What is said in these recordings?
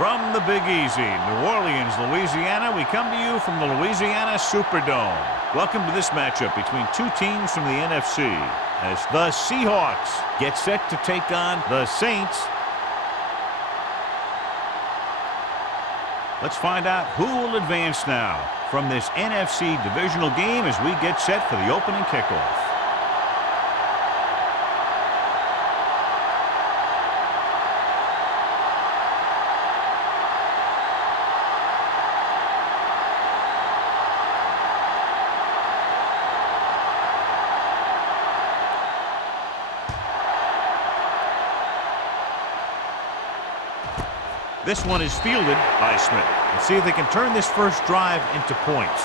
From the Big Easy, New Orleans, Louisiana, we come to you from the Louisiana Superdome. Welcome to this matchup between two teams from the NFC as the Seahawks get set to take on the Saints. Let's find out who will advance now from this NFC divisional game as we get set for the opening kickoff. This one is fielded by Smith. Let's see if they can turn this first drive into points.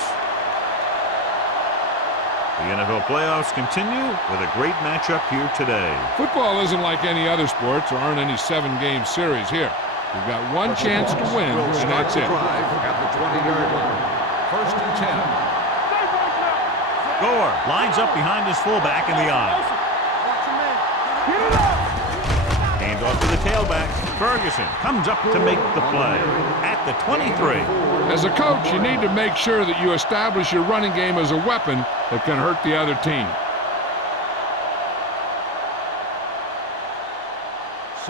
The NFL playoffs continue with a great matchup here today. Football isn't like any other sports. There aren't any 7-game series here. We've got one chance to win, and that's it. At the 20-yard line. First and 10. Gore lines up behind his fullback in the eye. Hand off to the tailback. Ferguson comes up to make the play at the 23. As a coach, you need to make sure that you establish your running game as a weapon that can hurt the other team.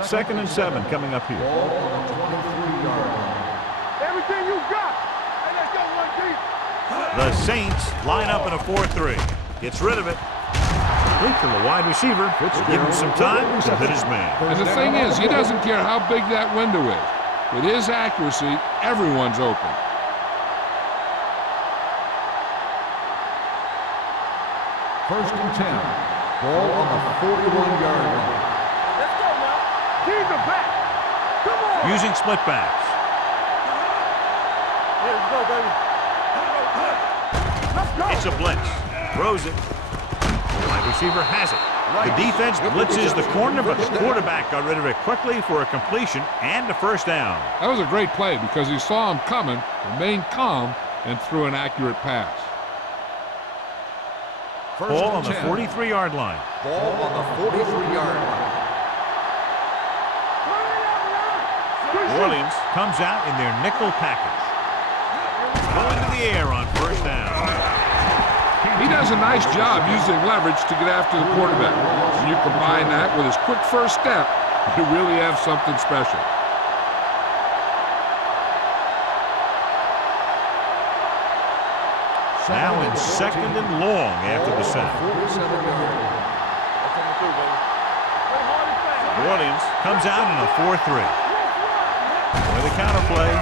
Second and 7 coming up here. Ball on the 23-yard line. Everything you got. Hey, let's go, one deep. The Saints line up in a 4-3. Gets rid of it. Complete to the wide receiver. Give him some time to hit his man. And the thing is, he doesn't care how big that window is. With his accuracy, everyone's open. First and 10. Ball on the 41-yard line. Let's go now. Keep the back. Come on. Using split backs. Here we go, baby. Let's go. It's a blitz. Throws it. The wide receiver has it. The defense blitzes the corner, but the quarterback got rid of it quickly for a completion and a first down. That was a great play because he saw him coming, remained calm, and threw an accurate pass. First Ball on and the 10. 43-yard line. Ball on the 43-yard line. New Orleans comes out in their nickel package. Going to the air on first down. He does a nice job using leverage to get after the quarterback. When you combine that with his quick first step, you really have something special. Now in second and long after the sack. 47-yard line. New Orleans comes out in a 4-3. With a counter play.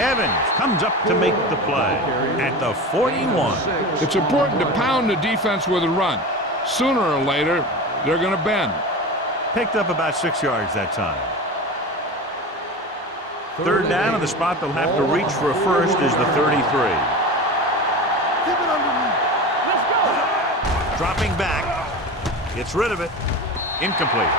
Evans comes up to make the play at the 41. It's important to pound the defense with a run. Sooner or later, they're going to bend. Picked up about 6 yards that time. Third down, and the spot they'll have to reach for a first is the 33. Keep it underneath. Let's go. Dropping back. Gets rid of it. Incomplete.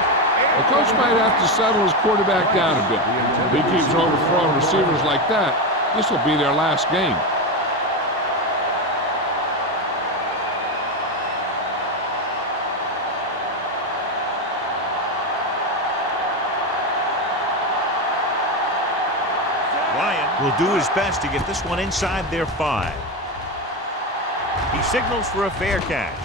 The coach might have to settle his quarterback down a bit. If he keeps overthrowing receivers like that, this will be their last game. Ryan will do his best to get this one inside their 5. He signals for a fair catch.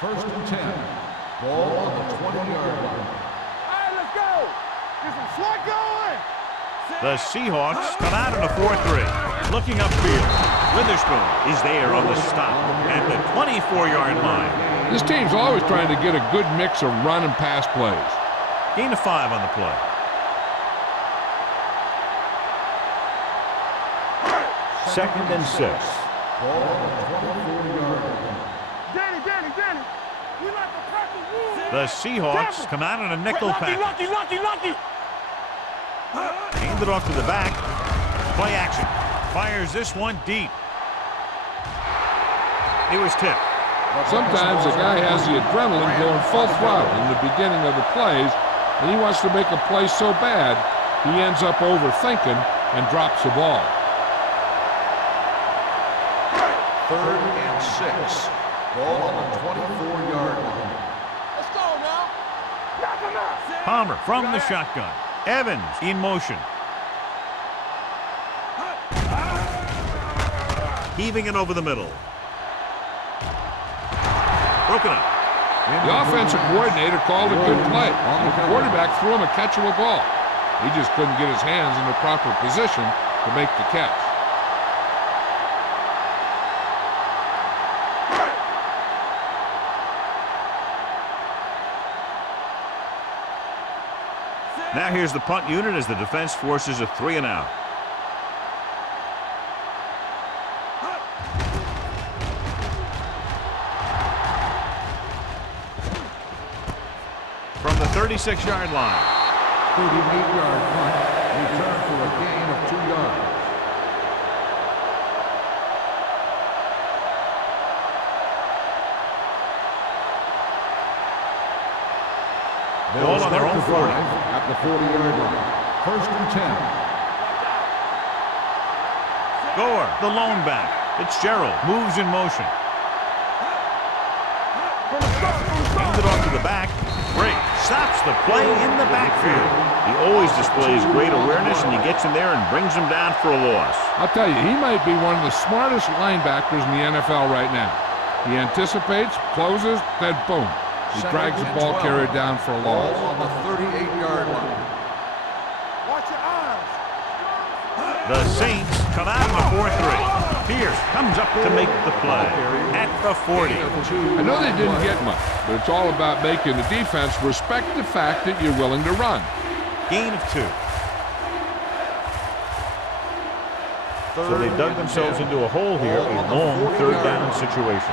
First and 10. Ball on the 20-yard line. All right, let's go. Get some slot going. The Seahawks come out in a 4-3. Looking upfield. Witherspoon is there on the stop at the 24-yard line. This team's always trying to get a good mix of run and pass plays. Gain of 5 on the play. Second and 6. Ball on the 24-yard line. Danny. We like to practice rules. The Seahawks come out in a nickel pack. Lucky. Hand it off to the back. Play action. Fires this one deep. It was tipped. Sometimes a guy has the adrenaline going full throttle in the beginning of the plays, and he wants to make a play so bad he ends up overthinking and drops the ball. 3rd and 6. Ball on the 24-yard line. Let's go now. Knock him out. Palmer from the shotgun. Evans in motion. Heaving it over the middle. Broken up. The offensive coordinator called a good play. The quarterback threw him a catchable ball. He just couldn't get his hands in the proper position to make the catch. Now here's the punt unit as the defense forces a 3-and-out. From the 36-yard line. 38-yard punt. Return for a gain of 2 yards. Ball on their own 40. At the 40-yard line. 1st and 10. Gore, the lone back. Fitzgerald moves in motion. Hands it off to the back. Break. Stops the play in the backfield. He always displays great awareness, and he gets in there and brings him down for a loss. I'll tell you, he might be one of the smartest linebackers in the NFL right now. He anticipates, closes, then boom. He drags the ball carrier down for a loss. Ball on the 38-yard line. Watch your eyes. The Saints come out in the 4-3. Pierce comes up to make the play at the 40. I know they didn't get much, but it's all about making the defense respect the fact that you're willing to run. Gain of 2. So they dug themselves into a hole here, a long 3rd down situation.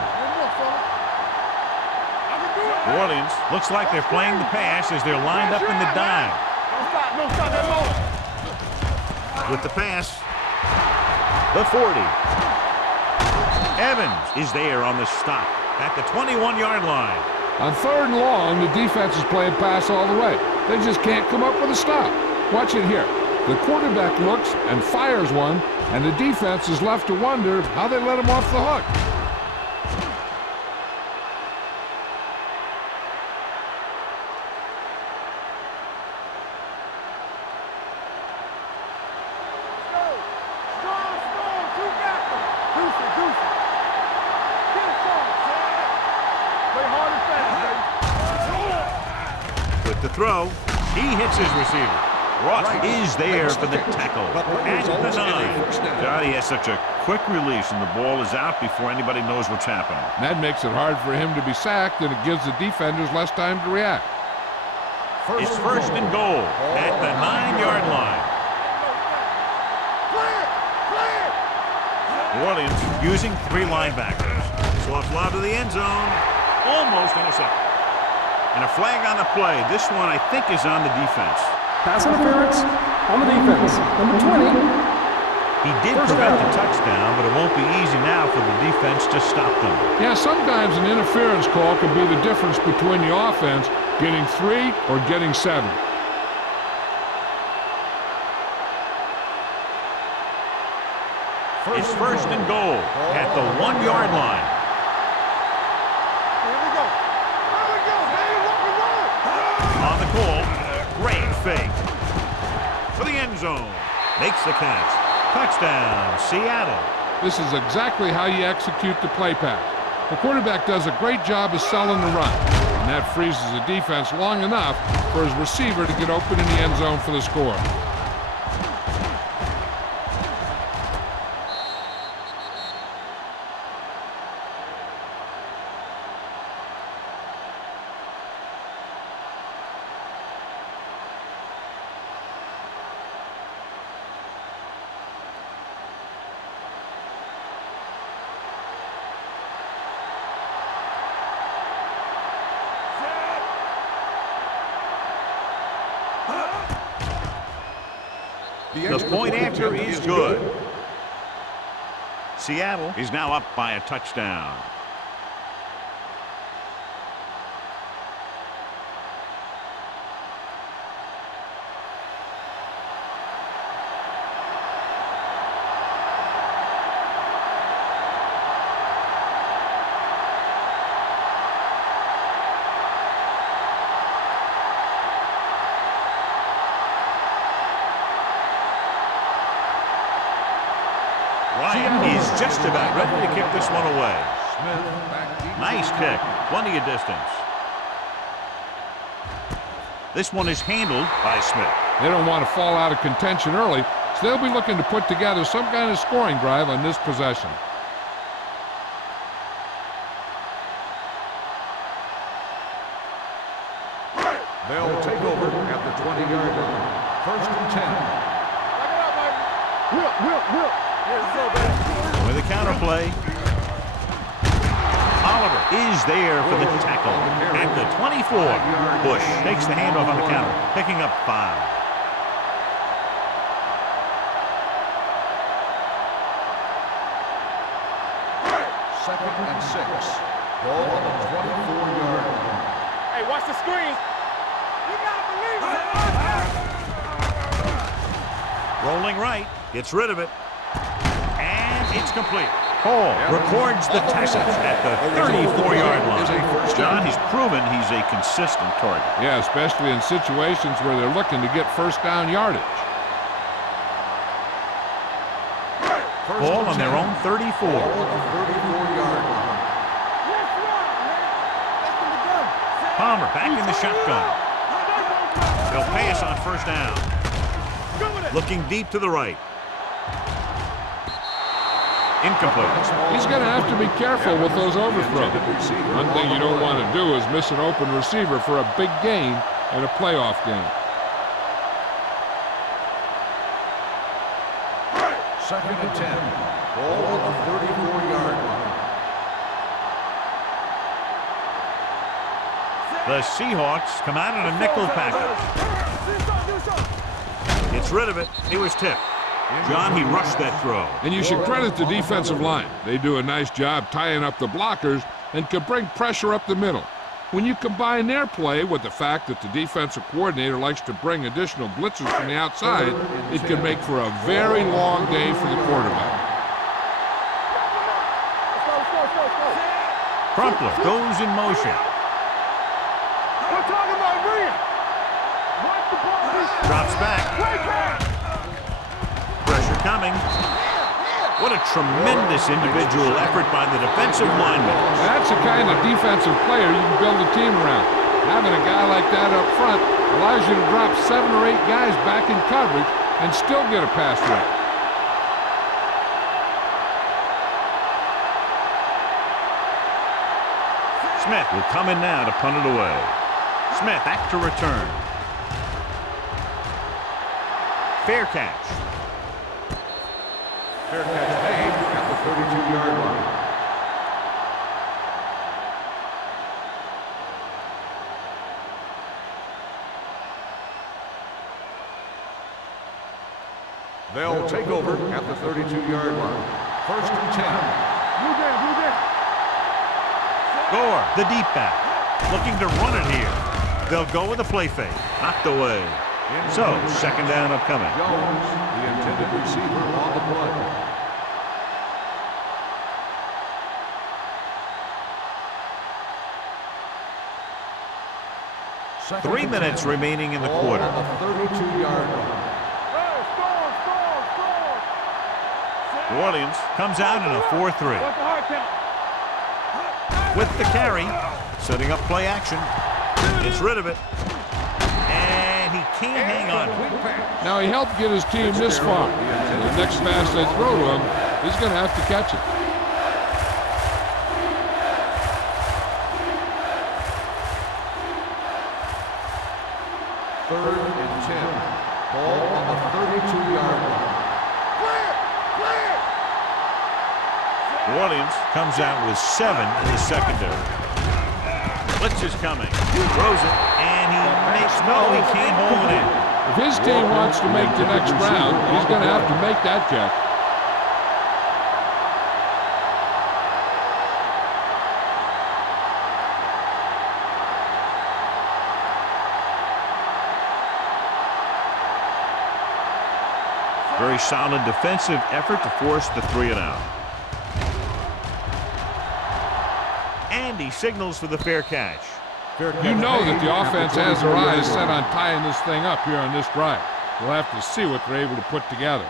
New Orleans looks like they're playing the pass as they're lined up in the dime. Don't stop that moment. With the pass, the 40. Evans is there on the stop at the 21-yard line. On 3rd and long, the defense is playing pass all the way. They just can't come up with a stop. Watch it here. The quarterback looks and fires one, and the defense is left to wonder how they let him off the hook. With the throw, he hits his receiver. Ross is there for the tackle at the 9. God, he has such a quick release, and the ball is out before anybody knows what's happening. That makes it hard for him to be sacked, and it gives the defenders less time to react. It's 1st and goal at the 9-yard line. New Orleans using 3 linebackers. Soft lob to the end zone. Almost intercepted. And a flag on the play. This one, I think, is on the defense. Pass interference on the defense. Number 20. He did prevent the touchdown, but it won't be easy now for the defense to stop them. Yeah, sometimes an interference call can be the difference between the offense getting 3 or getting 7. It's 1st and goal at the 1-yard line. Here we go. Here we go, baby. Rock and roll. On the call, great fake. For the end zone. Makes the catch. Touchdown, Seattle. This is exactly how you execute the play pass. The quarterback does a great job of selling the run, and that freezes the defense long enough for his receiver to get open in the end zone for the score. The point after is good. Seattle is now up by a touchdown. He's just about ready to kick this one away. Smith back deep. Nice kick. Plenty of distance. This one is handled by Smith. They don't want to fall out of contention early, so they'll be looking to put together some kind of scoring drive on this possession. They'll take over at the 20-yard line. 1st and 10. Will. Here's the baby. With a counter play. Oliver is there for the tackle. At the 24, Bush takes the handoff on the counter, picking up 5. Second and 6. Ball on the 24-yard line. Hey, watch the screen. You gotta believe it. Rolling right, gets rid of it, and it's complete. Hall records the tackle at the 34-yard line. John, he's proven he's a consistent target. Yeah, especially in situations where they're looking to get first down yardage. Ball on their own 34. Ball on the 34-yard line. Palmer back in the shotgun. He'll pass on first down. Looking deep to the right. Incomplete. He's going to have to be careful with those overthrows. One thing you don't want to do is miss an open receiver for a big gain in a playoff game. 2nd and 10. Ball on the 34-yard line. The Seahawks come out in a nickel package. Gets rid of it. He was tipped. John, he rushed that throw. And you should credit the defensive line. They do a nice job tying up the blockers and can bring pressure up the middle. When you combine their play with the fact that the defensive coordinator likes to bring additional blitzers from the outside, it can make for a very long day for the quarterback. Crumpler goes in motion. We're talking about Rhea. Watch the ball. Drops back. Pressure coming. What a tremendous individual effort by the defensive lineman. That's the kind of defensive player you can build a team around. Having a guy like that up front allows you to drop 7 or 8 guys back in coverage and still get a pass rush. Smith will come in now to punt it away. Smith back to return. Fair catch. Fair catch made at the 32-yard line. They'll take over at the 32-yard line. 1st and 10. Blue down. Gore, the deep back, looking to run it here. They'll go with a play fake. Knocked away. So, 2nd down upcoming. Jones, the intended receiver on the play. Second 3 and minutes 10. remaining in the Ball quarter. on the 32-yard line. New Orleans comes out in a 4-3. What's the hard count? With the carry, setting up play action. Gets rid of it. And he can't hang on. Now, he helped get his team this far. And the next pass they throw to him, he's going to have to catch it. Third and 10. Ball on the 32-yard line. New Orleans comes out with 7 in the secondary. Blitz is coming. Throws it, and he can't hold it in. If his team wants to make the next round, he's going to have to make that catch. Very solid defensive effort to force the 3-and-out. And he signals for the fair catch. You know that the offense has their eyes set on tying this thing up here on this drive. We'll have to see what they're able to put together.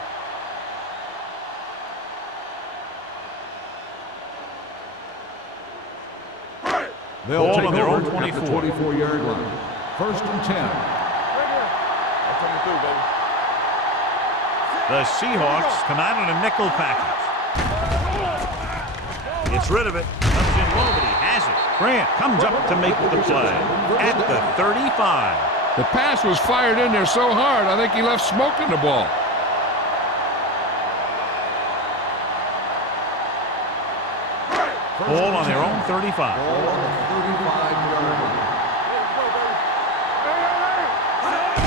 They'll Ball take on their over own at the 24. 24-yard line. 1st and 10. That's coming through, baby. The Seahawks come out in a nickel package. Gets rid of it. Comes in low, but he has it. Grant comes up to make the play at the 35. The pass was fired in there so hard, I think he left smoke in the ball. Ball on their own 35. Ball on the 35-yard line.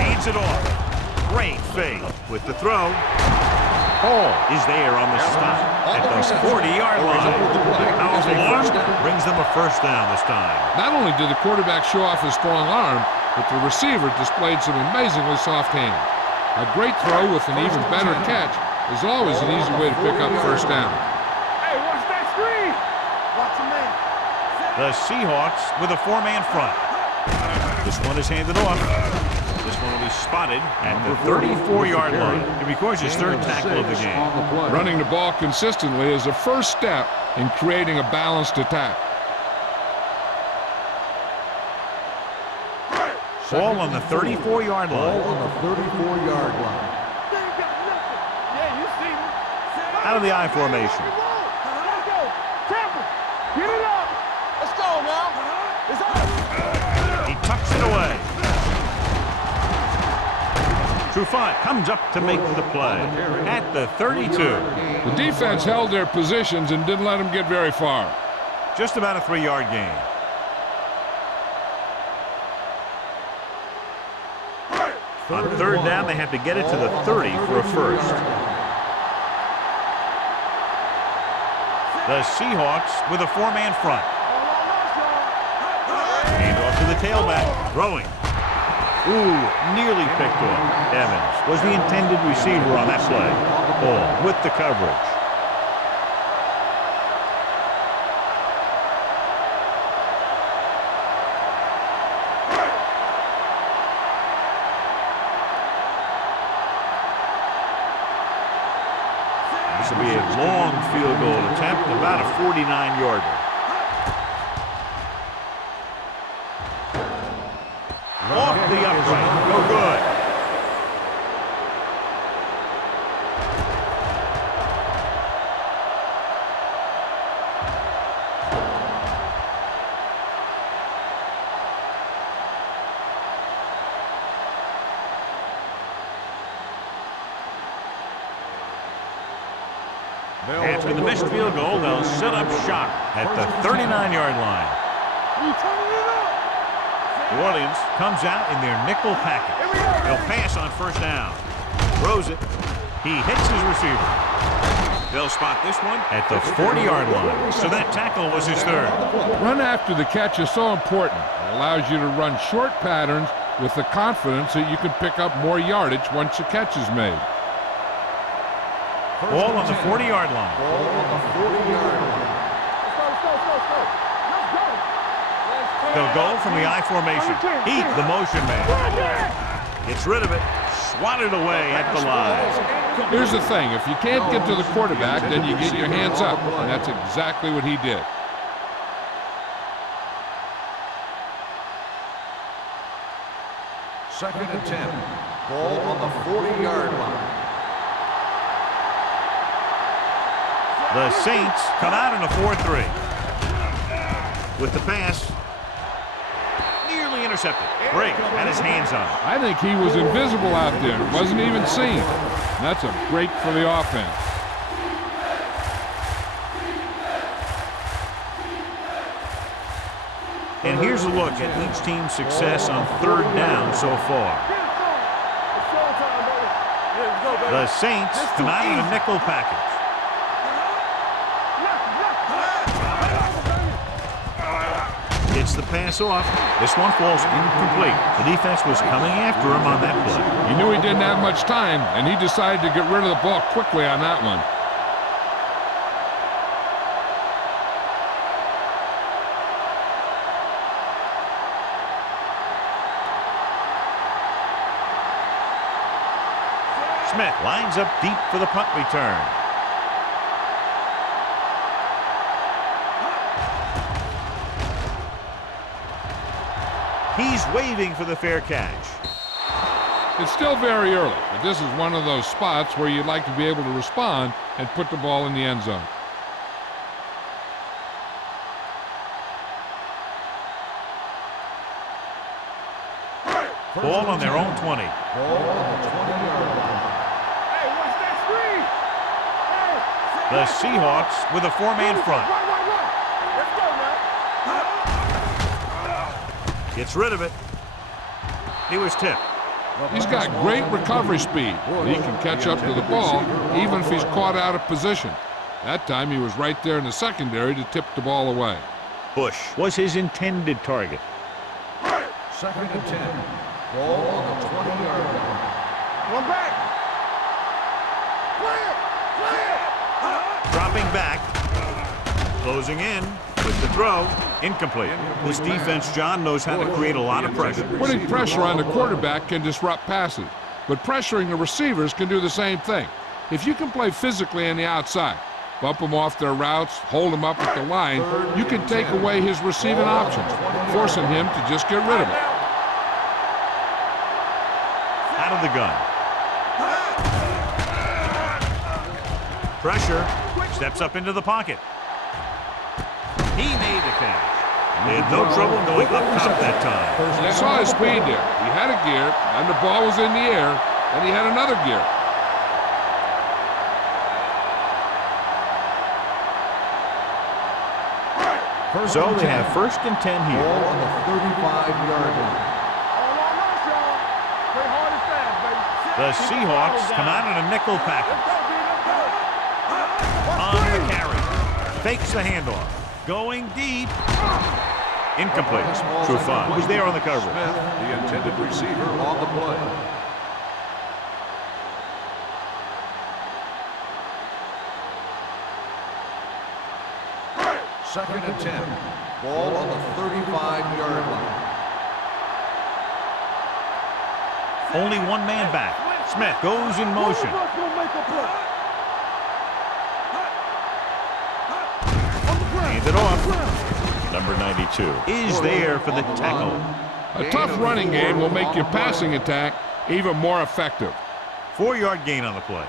Hands it off. Great fake with the throw. Ball is there on the stop at the 40-yard line. Powerful arm brings them a first down this time. Not only did the quarterback show off his strong arm, but the receiver displayed some amazingly soft hands. A great throw with an even better catch is always an easy way to pick up first down. Hey, watch that screen. Watch him, man. The Seahawks with a 4-man front. This one is handed off. This one will be spotted at the 34-yard line. He records his third tackle of the game. Running the ball consistently is a first step in creating a balanced attack. Ball on the 34-yard line. Ball on the 34-yard line. They ain't got nothing. Yeah, you see me. Out of the I formation. Let's go. Temple. Get it up. Let's go now. It's up. He tucks it away. Trufant comes up to make the play at the 32. The defense held their positions and didn't let them get very far. Just about a 3-yard gain. On third down, they have to get it to the 30 for a first. The Seahawks with a 4-man front. Hand off to the tailback. Throwing. Ooh, nearly picked off. Evans was the intended receiver on that play. Ball with the coverage. This will be a long field goal attempt, about a 49-yarder. Off the upright. No good. After the missed field goal, they'll set up shop at the 39-yard line. You turning it up. New Orleans comes out in their nickel package. They'll pass on first down. Throws it. He hits his receiver. They'll spot this one at the 40-yard line. So that tackle was his third. Run after the catch is so important. It allows you to run short patterns with the confidence that you can pick up more yardage once the catch is made. Ball on the 40-yard line. Ball on the 40-yard line. Let's go. Let's go. They'll go from the I formation. Heat, the motion man. Gets rid of it. Swatted away at the line. Here's the thing. If you can't get to the quarterback, then you get your hands up. And that's exactly what he did. Second and 10. Ball on the 40-yard line. The Saints come out in a 4-3. With the pass. Nearly intercepted. Drake had his hands on it. I think he was invisible out there. Wasn't even seen. And that's a break for the offense. And here's a look at each team's success on third down so far. The Saints come out in a nickel package. Gets the pass off. This one falls incomplete. The defense was coming after him on that play. He knew he didn't have much time, and he decided to get rid of the ball quickly on that one. Smith lines up deep for the punt return. He's waving for the fair catch. It's still very early, but this is one of those spots where you'd like to be able to respond and put the ball in the end zone. Ball on their own 20. Ball on the 20-yard line. Hey, watch that screen. Hey, The Seahawks with a four-man front. Let's go, man. Gets rid of it. He was tipped. He's got great recovery speed. He can catch up to the ball even if he's caught out of position. That time he was right there in the secondary to tip the ball away. Bush was his intended target. 2nd and 10. Ball on the 20-yard line. One back. Clear. Dropping back. Closing in with the throw. Incomplete. This defense, John, knows how to create a lot of pressure. Putting pressure on the quarterback can disrupt passes, but pressuring the receivers can do the same thing. If you can play physically on the outside, bump them off their routes, hold them up at the line, you can take away his receiving options, forcing him to just get rid of it. Out of the gun. Pressure. Steps up into the pocket. He made the catch. They had no trouble going up top that time. You saw his speed there. He had a gear, and the ball was in the air, and he had another gear. So they have 1st and 10 here. Ball on the 35-yard line. All on us, y'all. Play hard and fast, baby. The Seahawks come out in a nickel package. Let's On the carry. Fakes the handoff. Going deep. Incomplete. Trufant was there on the cover. Smith, the intended receiver, on the play. Second and 10. Ball on the 35-yard line. Only one man back. Smith goes in motion. Hands it off. Number 92 is there for the tackle. A tough running game will make your passing attack even more effective. 4-yard gain on the play.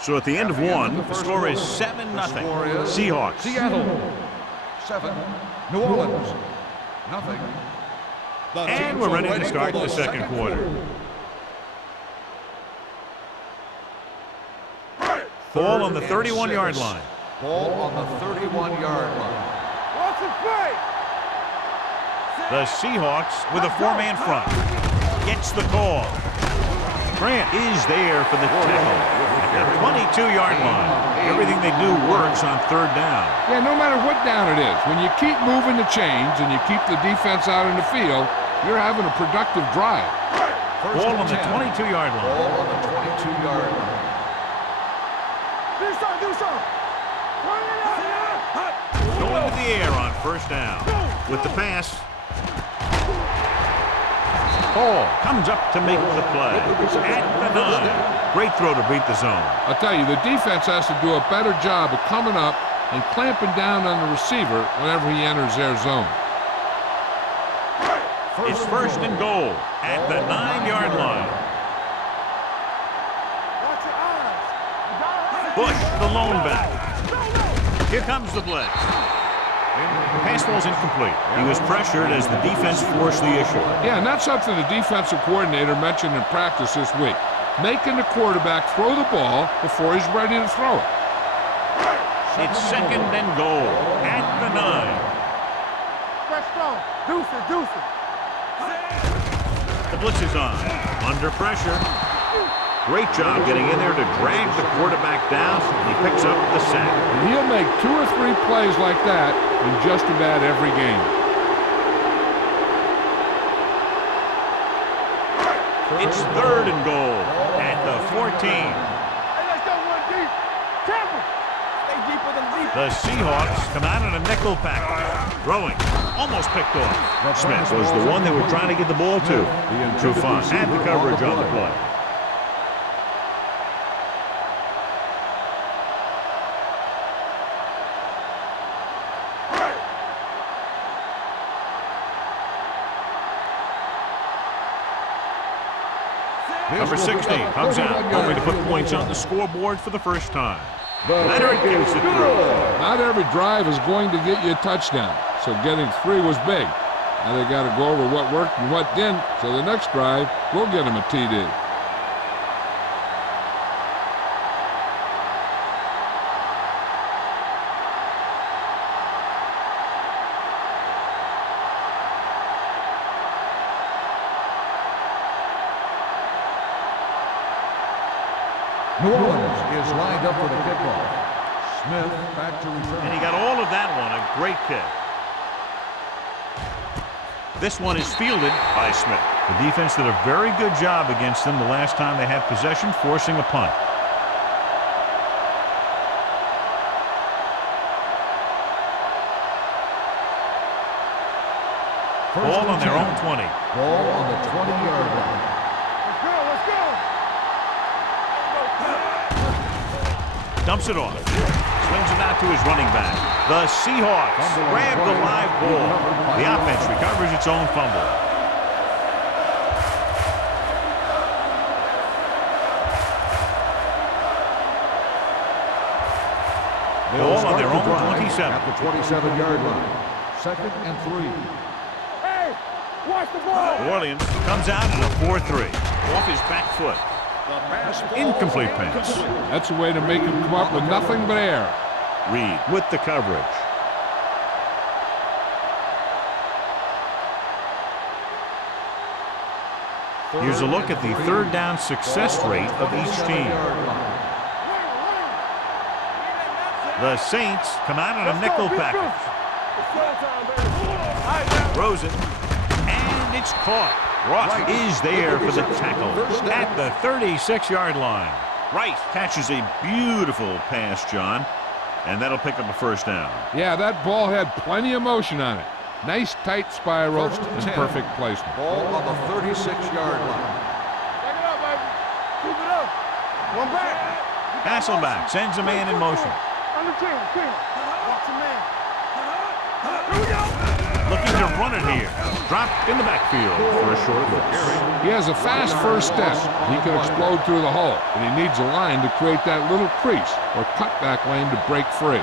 So at the end of one, the score is 7-0. Seahawks. Seattle 7, New Orleans nothing. And we're ready to start the second quarter. Ball on the 31-yard line. Ball on the 31-yard line. Watch it play. The Seahawks with a four-man front. Gets the call. Grant is there for the tackle at the 22-yard line. Everything they do works on 3rd down. Yeah, no matter what down it is, when you keep moving the chains and you keep the defense out in the field, you're having a productive drive. Ball on the 22-yard line. Ball on the 22-yard line. Do something. Going to the air on 1st down. With the pass. Hall comes up to make the play. At the 9. Great throw to beat the zone. I'll tell you, the defense has to do a better job of coming up and clamping down on the receiver whenever he enters their zone. It's 1st and goal at the 9-yard line. Watch your eyes. Bush, the lone back. Here comes the blitz. Pass ball's incomplete. He was pressured as the defense forced the issue. Yeah, and that's something the defensive coordinator mentioned in practice this week. Making the quarterback throw the ball before he's ready to throw it. It's 2nd and goal at the 9. Fresh strong. Deuce it. The blitz is on. Under pressure. Great job getting in there to drag the quarterback down. He picks up the sack. And he'll make 2 or 3 plays like that in just about every game. It's 3rd and goal at the 14. Hey, let's go one deep. Careful. Stay deeper than deep. The Seahawks come out in a nickel package. Throwing. Almost picked off. Smith was the one they were trying to get the ball to. Trufant had the coverage on the play. Number 16 comes out, hoping to put points on the scoreboard for the first time. Leonard gives it through. Not every drive is going to get you a touchdown, so getting 3 was big. Now they got to go over what worked and what didn't, so the next drive will get them a TD. New Orleans is lined up for the kickoff. Smith back to return. And he got all of that one, a great kick. This one is fielded by Smith. The defense did a very good job against them the last time they had possession, forcing a punt. Ball on their own 20. Ball on the 20-yard line. Let's go. Dumps it off. Swings it out to his running back. The Seahawks grab the live ball. The offense recovers its own fumble. Ball on their own 27. At the 27-yard line. 2nd and 3. Hey, watch the ball. New Orleans comes out in a 4-3. Off his back foot. Incomplete pass. That's a way to make him come up with nothing but air. Reed with the coverage. Here's a look at the third down success rate of each team. The Saints come out in a nickel package. Throws it, and it's caught. Ross is there for the tackle at the 36-yard line. Rice catches a beautiful pass, John, and that'll pick up a first down. Yeah, that ball had plenty of motion on it. Nice tight spiral and perfect placement. Ball on the 36-yard line. Back it up, baby. Keep it up. One back. Hasselback sends a man in motion. Under 10. Watch the man. Here we go. Looking to run it here. Dropped in the backfield for a short loss. He has a fast first step. He can explode through the hole, and he needs a line to create that little crease or cutback lane to break free.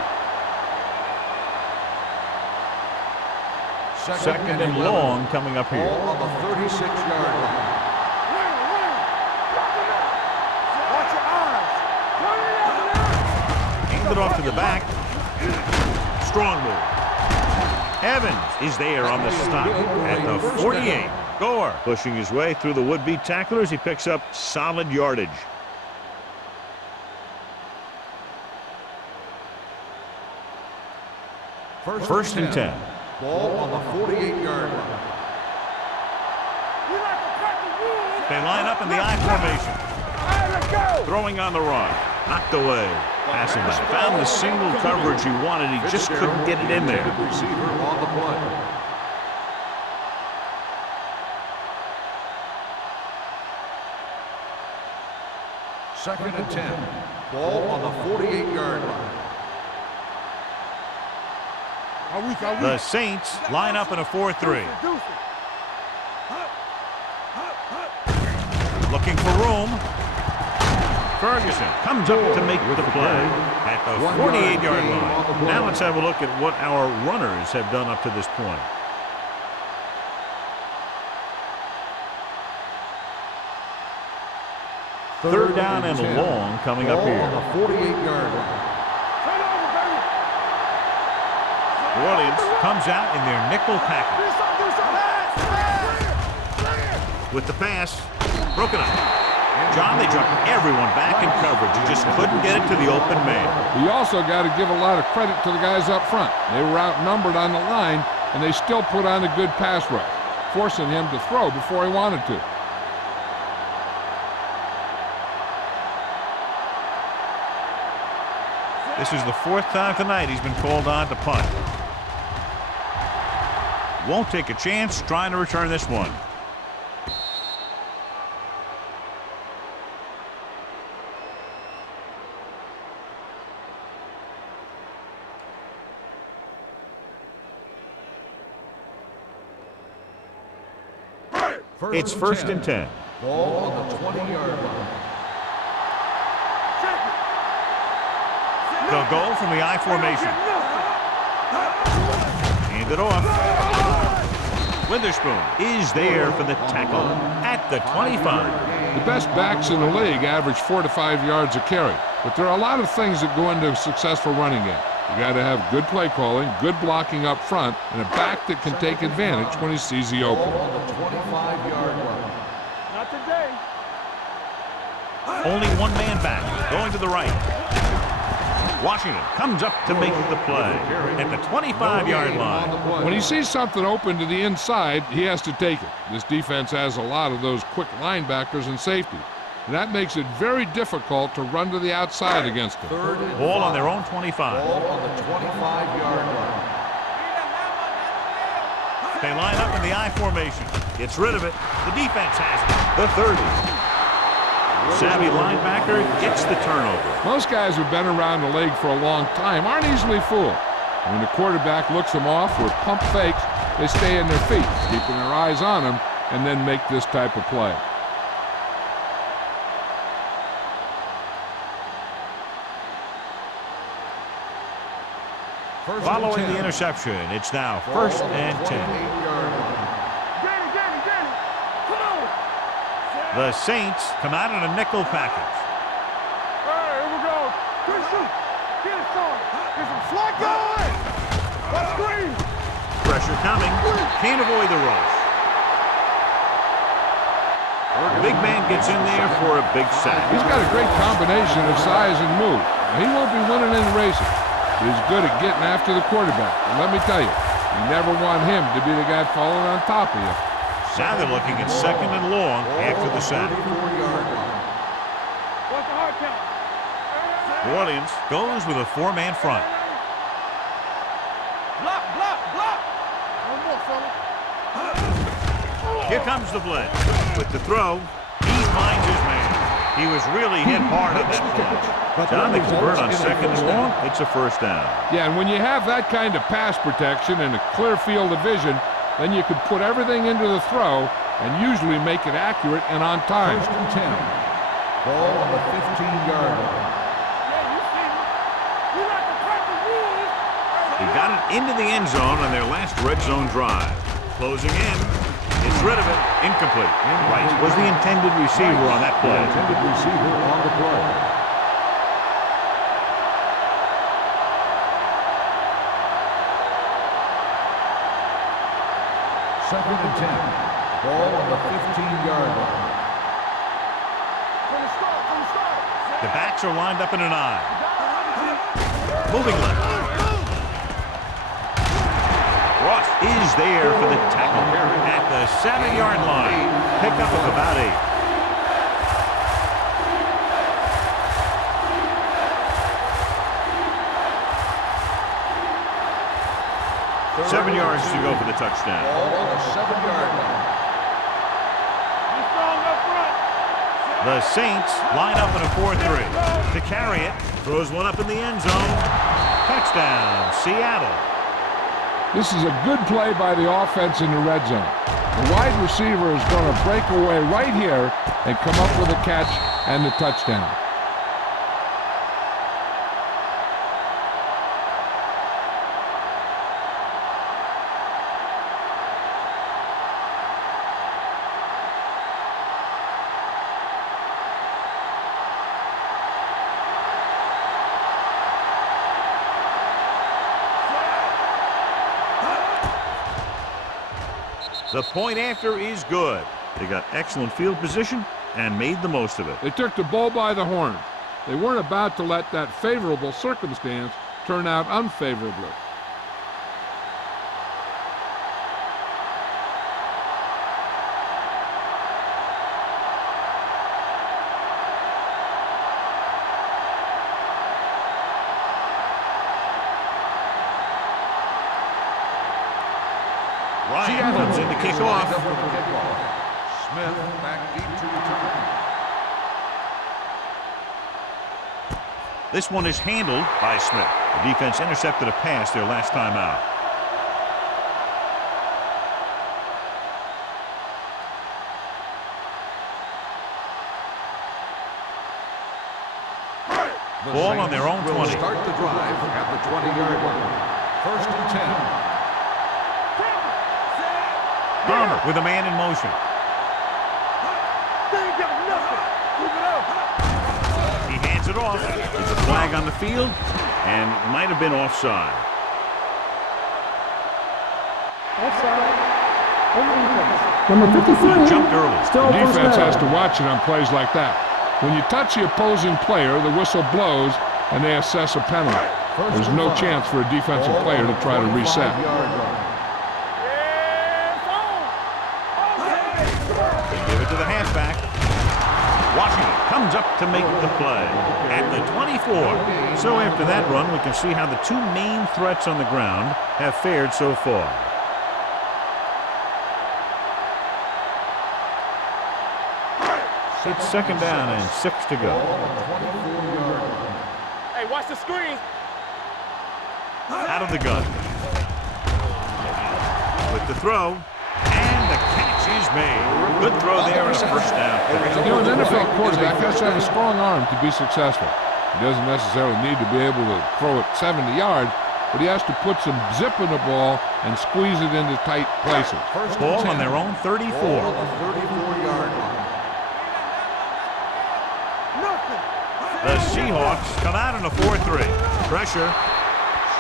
Second and long coming up here. Ball on the 36-yard line. Watch your eyes. Turn it up now. Handed off to the back. Strong move. Evans is there on the stop at the 48. Gore pushing his way through the would-be tacklers. He picks up solid yardage. First and 10. Ball on the 48-yard line. They line up in the I formation. All right, let's go. Throwing on the run. Knocked away. Passing back. Found the single coverage he wanted. He just couldn't get it in there. Receiver on the play. Second and 10. Ball on the 48-yard line. The Saints line up in a 4-3. Looking for room. Ferguson comes up to make the play at the 48-yard line. Now let's have a look at what our runners have done up to this point. Third down and long coming up here. On the 48-yard line. New Orleans comes out in their nickel package. With the pass, broken up. John, they dropped everyone back in coverage. He just couldn't get it to the open man. We also got to give a lot of credit to the guys up front. They were outnumbered on the line, and they still put on a good pass rush, forcing him to throw before he wanted to. This is the fourth time tonight he's been called on to punt. Won't take a chance trying to return this one. It's first and 10. Ball on the 20-yard line. They'll go from the I formation. Hand it off. Witherspoon is there for the tackle at the 25. The best backs in the league average 4 to 5 yards a carry, but there are a lot of things that go into a successful running game. You got to have good play calling, good blocking up front, and a back that can take advantage when he sees the open. Ball on the 25-yard line. Not today. Only one man back, going to the right. Washington comes up to make the play at the 25-yard line. When he sees something open to the inside, he has to take it. This defense has a lot of those quick linebackers and safeties, and that makes it very difficult to run to the outside against them. Ball on their own 25. Ball on the 25-yard line. They line up in the I formation. Gets rid of it. The defense has it. The 30. Savvy linebacker gets the turnover. Most guys who've been around the league for a long time aren't easily fooled. When the quarterback looks them off with pump fakes, they stay in their feet, keeping their eyes on them, and then make this type of play. Following the interception, it's now 1st and 10. The Saints come out in a nickel package. All right, here we go. Good shoot. Get it started. Get some slack going. Let's screen. Pressure coming. Can't avoid the rush. The big man gets in there for a big sack. He's got a great combination of size and move. He won't be winning any races, but he's good at getting after the quarterback. And let me tell you, you never want him to be the guy falling on top of you. Now they're looking at 2nd and long after the sack. What's the hard count? New Orleans goes with a 4-man front. Block, block, block. One more, fella. Here comes the blitz. With the throw, he finds his man. He was really hit hard on that play. John, they convert on 2nd and long. It's a 1st down. Yeah, and when you have that kind of pass protection and a clear field of vision, then you could put everything into the throw and usually make it accurate and on time. 1st and 10. Ball on the 15-yard line. Yeah, you see me. We like to break the rules. He got it into the end zone on their last red zone drive. Closing in. Gets rid of it. Incomplete. Rice was the intended receiver on that play. Intended receiver on the play. Second and 10. Ball on the 15-yard line. From the start. The backs are lined up in an I. Moving left. Ross is there for the tackle at the 7-yard line. Pickup of about 8. Seven yards to go for the touchdown. Ball on the 7-yard line. You strong up front. The Saints line up in a 4-3. To carry it, throws one up in the end zone. Touchdown, Seattle. This is a good play by the offense in the red zone. The wide receiver is going to break away right here and come up with a catch and the touchdown. The point after is good. They got excellent field position and made the most of it. They took the bull by the horn. They weren't about to let that favorable circumstance turn out unfavorably. Ryan comes in to kick off. Smith back deep to return. This one is handled by Smith. The defense intercepted a pass their last time out. The Ball on Saints their own will 20. start the drive at the 20-yard line. First and 10. Palmer with a man in motion. They ain't got nothing. Keep it up. He hands it off. There's a flag on the field, and might have been offside. Offside. On the defense. Number 53. He jumped early. Still The first defense down. has to watch it on plays like that. When you touch the opposing player, the whistle blows, and they assess a penalty. There's no chance for a defensive player to try to reset. They give it to the halfback. Washington comes up to make the play at the 24. So after that run, we can see how the two main threats on the ground have fared so far. It's second down and 6 to go. Hey, watch the screen. Out of the gun. With the throw. And the catch is made. Good throw there and a first down. You know, an NFL quarterback has to have a strong arm to be successful. He doesn't necessarily need to be able to throw it 70 yards, but he has to put some zip in the ball and squeeze it into tight places. Ball on their own 34. Ball on the 34-yard line. The Seahawks come out in a 4-3. Pressure.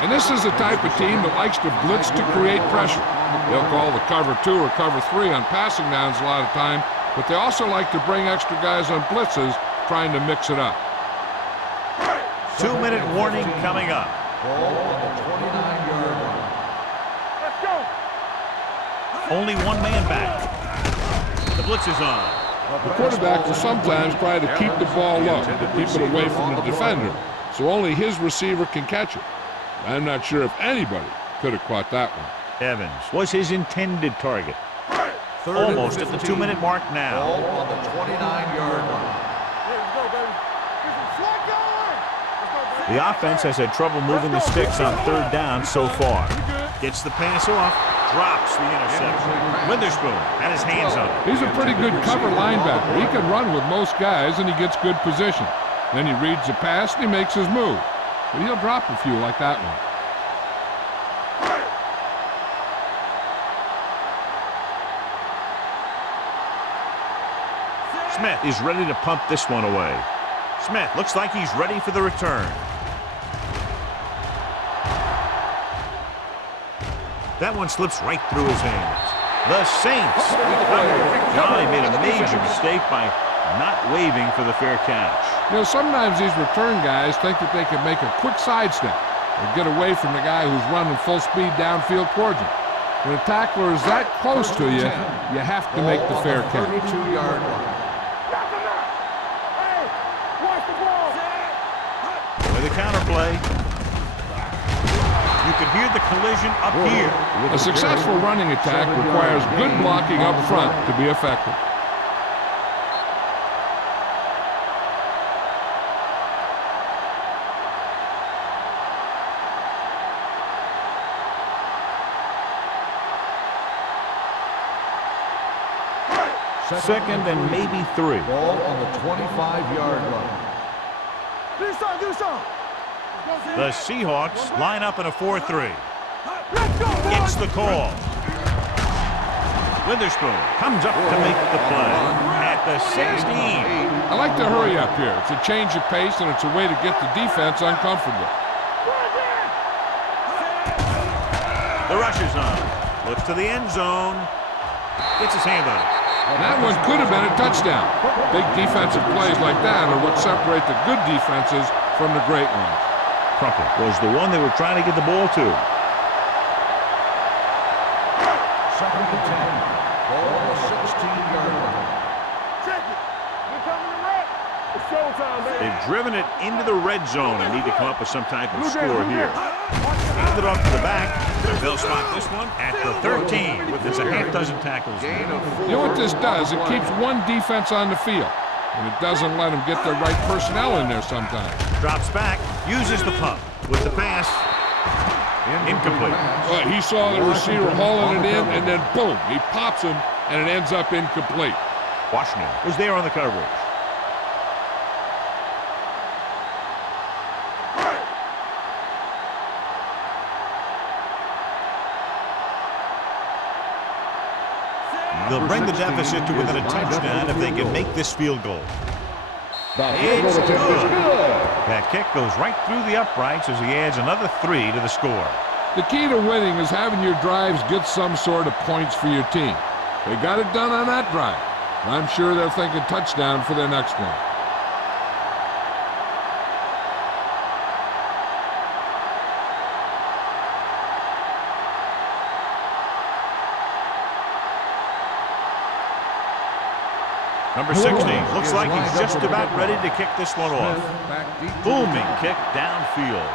And this is the type of team that likes to blitz to create pressure. They'll call the cover 2 or cover 3 on passing downs a lot of time, but they also like to bring extra guys on blitzes, trying to mix it up. 2-minute warning coming up. Ball on the 29-yard line. Let's go. Only one man back. The blitz is on. The quarterback will sometimes try to keep the ball low, keep it away from the defender, so only his receiver can catch it. I'm not sure if anybody could have caught that one. Evans was his intended target. Almost at the 2-minute mark now. Ball on the 29-yard line. Let's go, baby. Get some slack going. Let's go, baby. The offense has had trouble moving the sticks on third down so far. Gets the pass off, drops the interception. Witherspoon had his hands on it. He's a pretty good cover linebacker. He can run with most guys, and he gets good position. Then he reads the pass, and he makes his move. But he'll drop a few like that one. Smith is ready to punt this one away. Smith looks like he's ready for the return. That one slips right through his hands. The Saints. Johnny made a major mistake by not waving for the fair catch. You know, sometimes these return guys think that they can make a quick sidestep or get away from the guy who's running full speed downfield towards him. When a tackler is that close to you, you have to make the fair catch. 32-yard line. Hey, watch the ball. With a counter play. You can hear the collision up here. A successful running attack requires good blocking up front to be effective. Second and maybe 3. Ball on the 25-yard line. Do something, do something. The Seahawks line up in a 4-3. Let's go, boys. Gets the call. Witherspoon comes up to make the play at the 16. I like to hurry up here. It's a change of pace, and it's a way to get the defense uncomfortable. The rush is on. Looks to the end zone. Gets his hand on it. That one could have been a touchdown. Big defensive plays like that are what separate the good defenses from the great ones. Crumpler was the one they were trying to get the ball to. Second and 10. Ball on the 16-yard line. Check it. We're coming to red. It's showtime, baby. They've driven it into the red zone and need to come up with some type of score here. Hand it off to the back. They'll spot this one at the 13. It's a half dozen tackles. Gain of 4. You know what this does? It keeps one defense on the field, and it doesn't let them get the right personnel in there sometimes. Drops back, uses the pump with the pass. Incomplete. Well, he saw the receiver hauling it in, and then boom, he pops him, and it ends up incomplete. Washington was there on the coverage. They'll bring the deficit to within a touchdown if they can make this field goal. It's good. That kick goes right through the uprights as he adds another 3 to the score. The key to winning is having your drives get some sort of points for your team. They got it done on that drive. I'm sure they're thinking touchdown for their next one. Number 60 looks like he's just about ready to kick this one off. Booming kick downfield.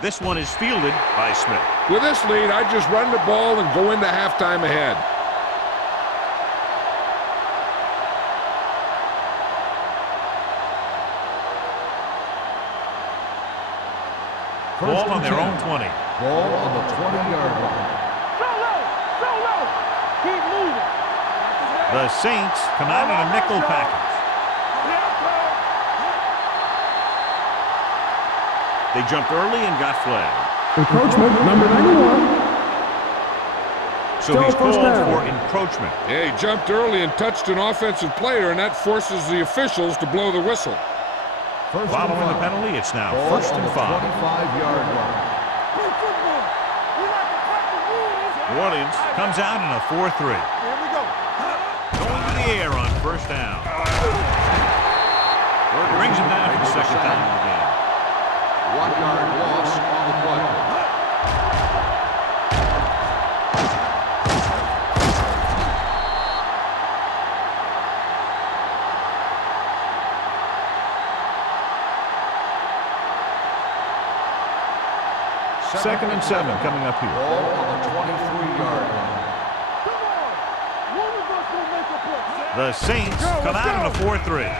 This one is fielded by Smith. With this lead, I just run the ball and go into halftime ahead. Ball on their own 20. Ball on the 20-yard line. Keep moving. The Saints come out in a nickel package. They jumped early and got flagged. Encroachment, number 91. So he's Still first called down. for encroachment. Yeah, he jumped early and touched an offensive player, and that forces the officials to blow the whistle. Following the penalty, it's now Ball first on and the 5. 25-yard line. New Orleans comes out in a 4-3. Here we go. Going to the air on first down. Brings him down for the second time of the game. 1-yard loss on the play. Second and 7 coming up here. Ball on the 23-yard line. Come on. One of us will make a play. The Saints come out in a 4-3.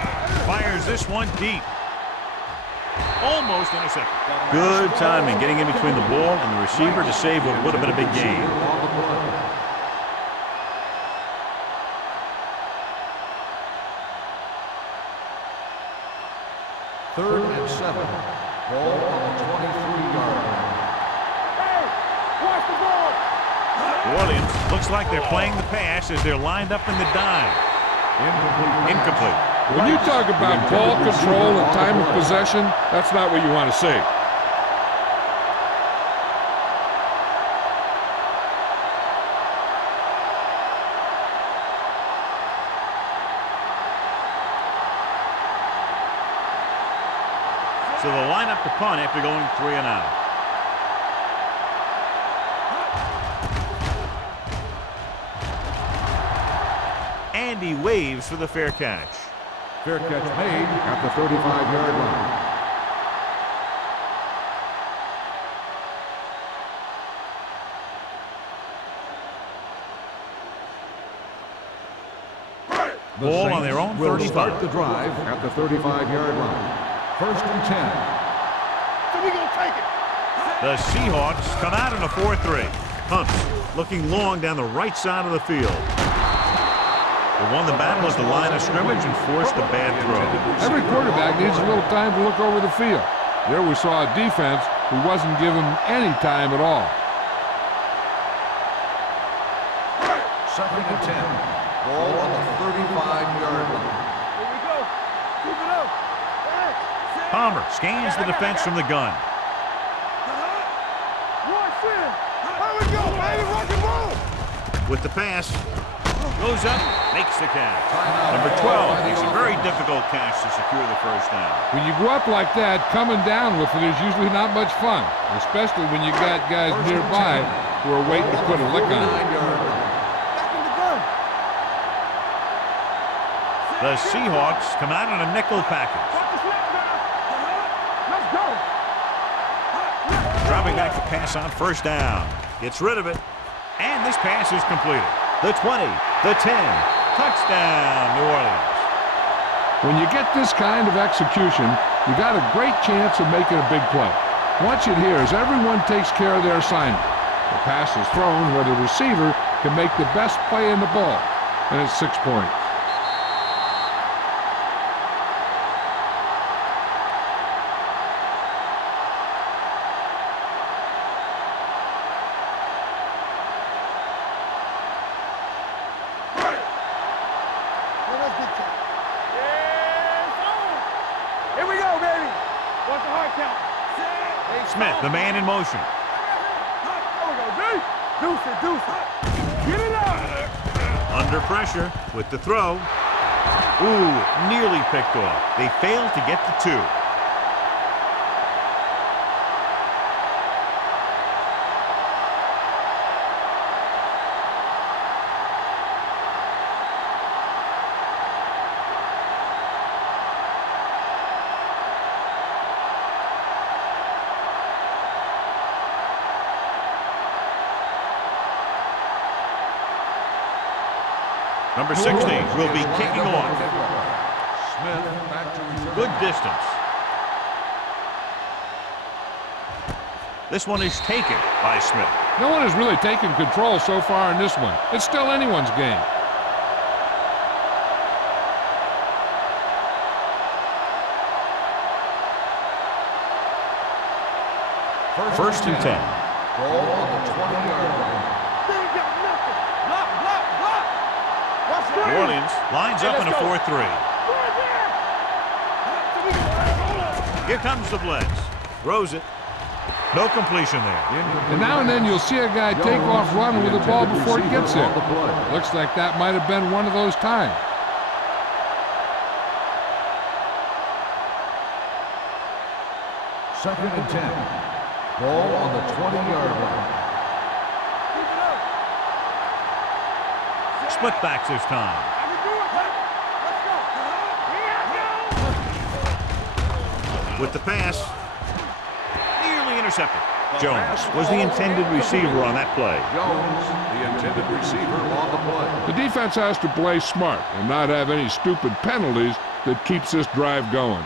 Fires this one deep. Almost intercepted. Good timing getting in between the ball and the receiver to save what would have been a big gain. On the play. Third and 7. Ball on the 23-yard line. Hey, watch the ball. New Orleans looks like they're playing the pass as they're lined up in the dime. Incomplete. When you talk about ball control and time of possession, that's not what you want to see. So they'll line up the punt after going 3 and out. And he waves for the fair catch. Fair catch made at the 35-yard line. The Ball on Saints their own will 35. start the drive at the 35-yard line. First and 10. So we gonna take it. The Seahawks come out in a 4-3. Hunts looking long down the right side of the field. They won the battle at the line of scrimmage and forced a bad throw. Every quarterback needs a little time to look over the field. There we saw a defense who wasn't given any time at all. Second and 10. Ball on the 35-yard line. Here we go. Keep it up. Palmer scans the defense from the gun. Watch it. Here we go, baby. Rock and roll. With the pass, goes up, makes the catch. Number 12 makes a very difficult catch to secure the first down. When you go up like that, coming down with it is usually not much fun, especially when you got guys nearby who are waiting to put a lick on it. 49-yard line. Back in the gun. The Seahawks come out in a nickel package. Watch the snap down. Let's go. Dropping back to pass on first down. Gets rid of it. And this pass is completed. The 20, the 10. Touchdown, New Orleans. When you get this kind of execution, you got a great chance of making a big play. Watch it here as everyone takes care of their assignment. The pass is thrown where the receiver can make the best play in the ball, and it's 6 points. Smith, the man in motion. Deuce it, deuce it. Get it out. Under pressure with the throw. Ooh, nearly picked off. They failed to get the 2. Number 60 will be kicking off. Smith back to return. Good distance. This one is taken by Smith. No one has really taken control so far in this one. It's still anyone's game. First and 10. Ball on the 20-yard line. They ain't got nothing. Block, block, block. What's New Orleans lines up in a 4-3. Here comes the blitz. Throws it. No completion there. And now and then you'll see a guy take off running with the ball before he gets there. Looks like that might have been one of those times. Second and 10. Ball on the 20-yard line. Split backs this time. With the pass. Nearly intercepted. Jones was the intended receiver on that play. Jones, the intended receiver on the play. The defense has to play smart and not have any stupid penalties that keeps this drive going.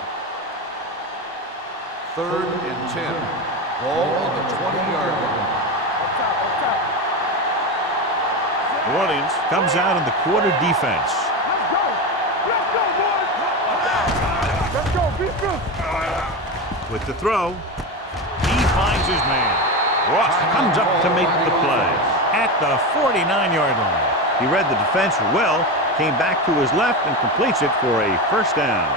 Third and 10. Ball on the 20-yard line. New Orleans comes out in the quarter defense. Let's go, be good. With the throw, he finds his man. Ross comes up to make the play at the 49-yard line. He read the defense well, came back to his left and completes it for a first down.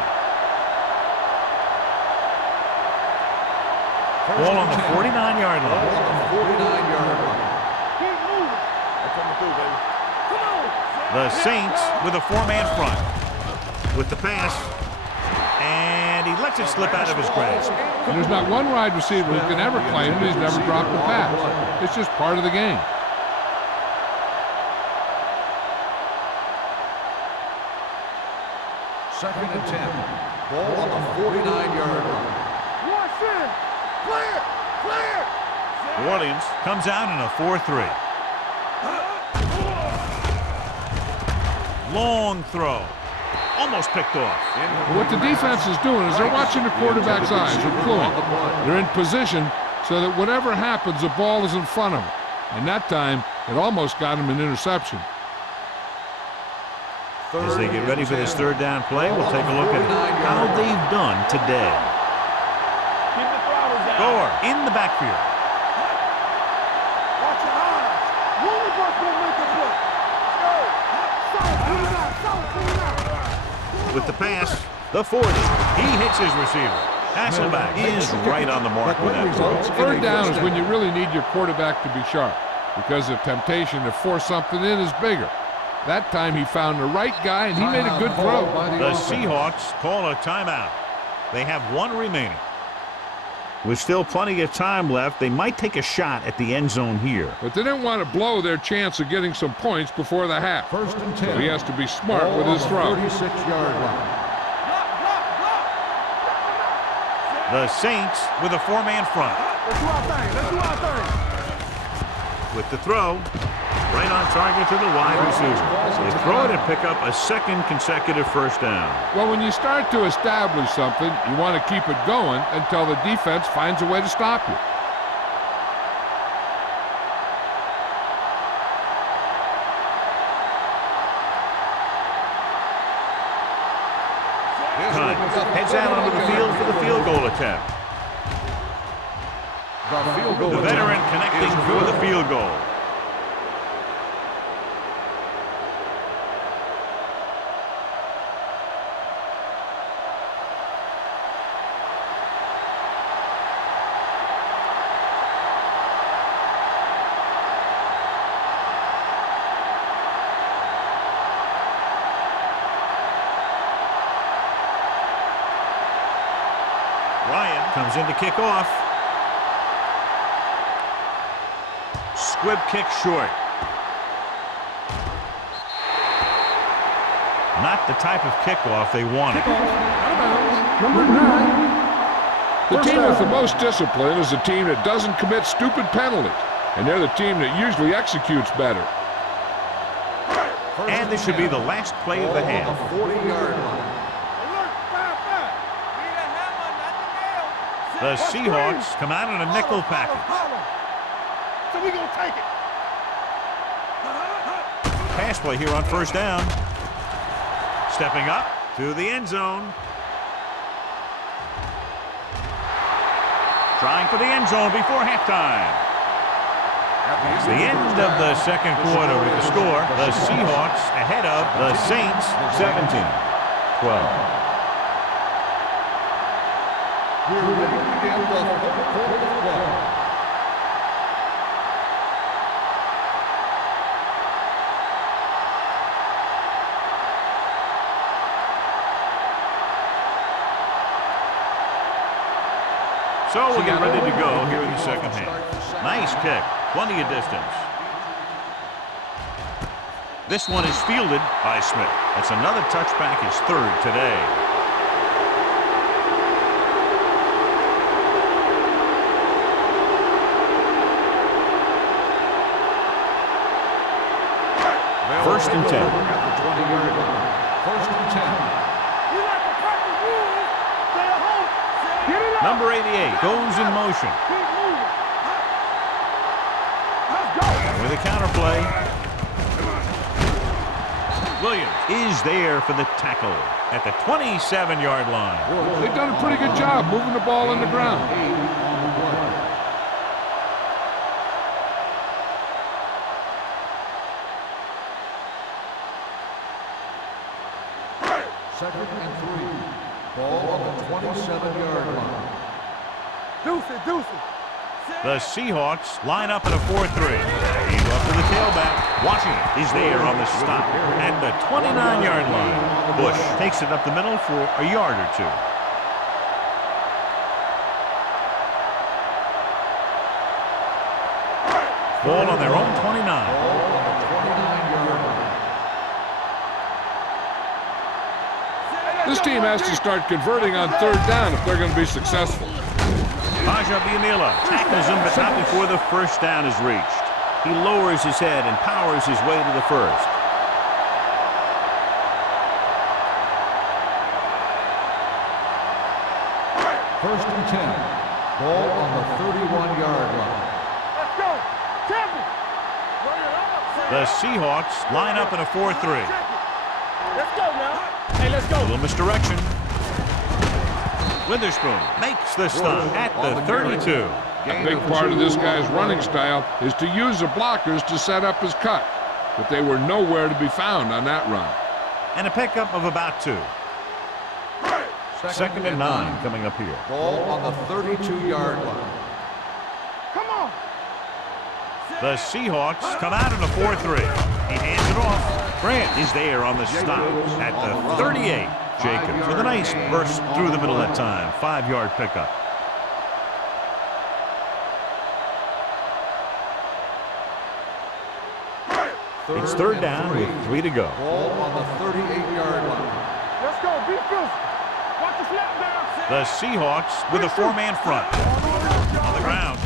Ball on the 49-yard line. Ball on the 49-yard line. Keep moving. That's coming through, baby. Come on. The Saints with a 4-man front. With the pass, and he lets it slip out of his grasp. And there's not one wide receiver who can ever claim that he's never dropped a pass. It's just part of the game. Second and 10. Ball on the 49-yard line. Watch in. Clear. Clear. New Orleans comes out in a 4-3. Long throw. Almost picked off. What the defense is doing is they're watching the quarterback's eyes. They're cluing. They're in position so that whatever happens, the ball is in front of them. And that time, it almost got him an interception. As they get ready for this third down play, we'll take a look at how they've done today. Keep the throttle down. Gore in the backfield. Watch your eyes. One of us will make a play. Go. Solid, put it out. Solid, put it out. With the pass, the 40. He hits his receiver. Hasselback is right on the mark with that throw. Third down is when you really need your quarterback to be sharp because the temptation to force something in is bigger. That time he found the right guy and he made a good throw. The Seahawks call a timeout. They have one remaining. With still plenty of time left, they might take a shot at the end zone here. But they didn't want to blow their chance of getting some points before the half. First and 10. So he has to be smart with his throw. 36-yard line. The Saints with a 4-man front. Let's do our thing. Let's do our thing. With the throw, right on target to the wide receiver. They throw it and pick up a second consecutive first down. Well, when you start to establish something, you want to keep it going until the defense finds a way to stop you. Hunt heads out onto the field for the field goal attempt. The field goal The veteran attempt connecting is for good. the field goal. comes in to kick off. Squib kick short. Not the type of kickoff they wanted. Number 9. The team with the most discipline is the team that doesn't commit stupid penalties, and they're the team that usually executes better. And this should be the last play of the half. 40-yard line. The Seahawks come out in a nickel package. So we gonna take it. Pass play here on first down. Stepping up to the end zone. Trying for the end zone before halftime. It's the end of the second quarter with the score. The Seahawks ahead of the Saints 17-12. We're ready to begin the third quarter of play. So we'll get ready to go here in the second half. Nice kick. Plenty of distance. This one is fielded by Smith. That's another touchback, his third today. First and 10. At the 20-yard line. First and 10. Number 88 goes in motion. With a counter play. Williams is there for the tackle at the 27-yard line. They've done a pretty good job moving the ball on the ground. Second and 3. Ball on the 27-yard line. Deuce it. The Seahawks line up in a 4-3. He's off to the tailback. Washington is there on the stop at the 29-yard line. Bush takes it up the middle for a yard or two. Ball on their own 29. Ball on the 29-yard line. This team has to start converting on third down if they're going to be successful. Tackles him, but not before the first down is reached. He lowers his head and powers his way to the first. First and 10. Ball on the 31-yard line. Let's go. Champion. The Seahawks line up in a 4-3. Let's go now. Hey, let's go. A little misdirection. Witherspoon makes the stop at the 32. A big part of this guy's running style is to use the blockers to set up his cut, but they were nowhere to be found on that run. And a pickup of about 2. Second and 9 coming up here. Ball on the 32-yard line. Come on. The Seahawks come out in a 4-3. He hands it off. Grant is there on the stop at the 38. Jacobs with a nice burst through the middle that time. 5-yard pickup. It's third down with 3 to go. Ball on the 38-yard line. Let's go. Be physical. Watch the snap down. The Seahawks with a 4-man front. On the ground.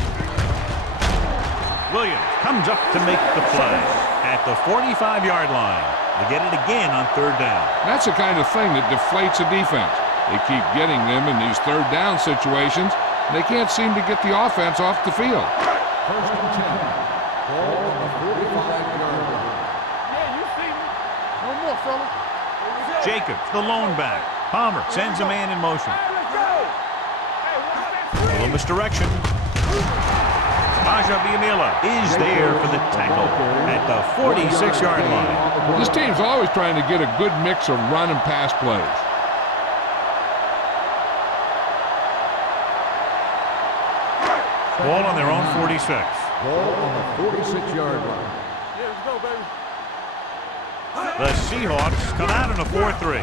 Williams comes up to make the play at the 45-yard line. They get it again on third down. That's the kind of thing that deflates a defense. They keep getting them in these third down situations, and they can't seem to get the offense off the field. First and 10. Ball on the 45-yard line. Yeah, you see me. No more, fellas. Jacobs, the lone back. Palmer sends a man in motion. Hey, let's go. Hey, watch that A little misdirection. is there for the tackle at the 46-yard line. This team's always trying to get a good mix of run and pass plays. Ball on their own 46. Ball on the 46-yard line. Yeah, let's go, baby. The Seahawks come out in a 4-3.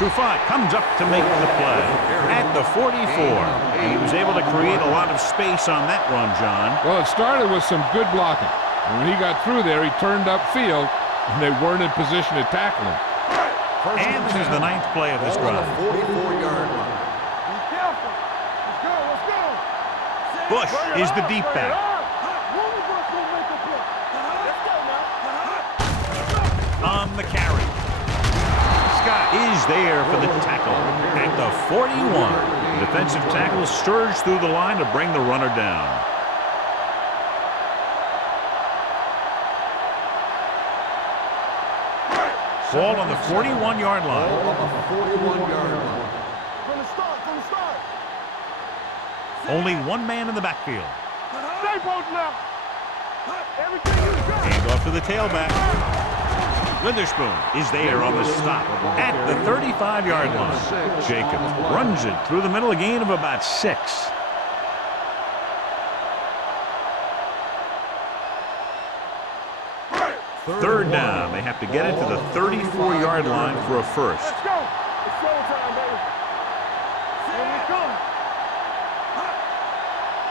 Trufant comes up to make the play at the 44. And he was able to create a lot of space on that run, John. Well, it started with some good blocking. And when he got through there, he turned upfield, and they weren't in position to tackle him. And this is the 9th play of this drive. 44-yard line. Be careful. Let's go, let's go. Bush is the deep back. One of us will make a play. Let's go now. On the carry. Scott is there for the tackle at the 41. The defensive tackle surged through the line to bring the runner down. Ball on the 41-yard line. Ball on the 41-yard line. From the start. Only one man in the backfield. Stay both now. Everything you got. Hand off to the tailback. Witherspoon is there on the stop at the 35-yard line. Jacobs runs it through the middle, a gain of about 6. Third down. They have to get it to the 34-yard line for a first. Let's go. It's showtime, baby. Here we come.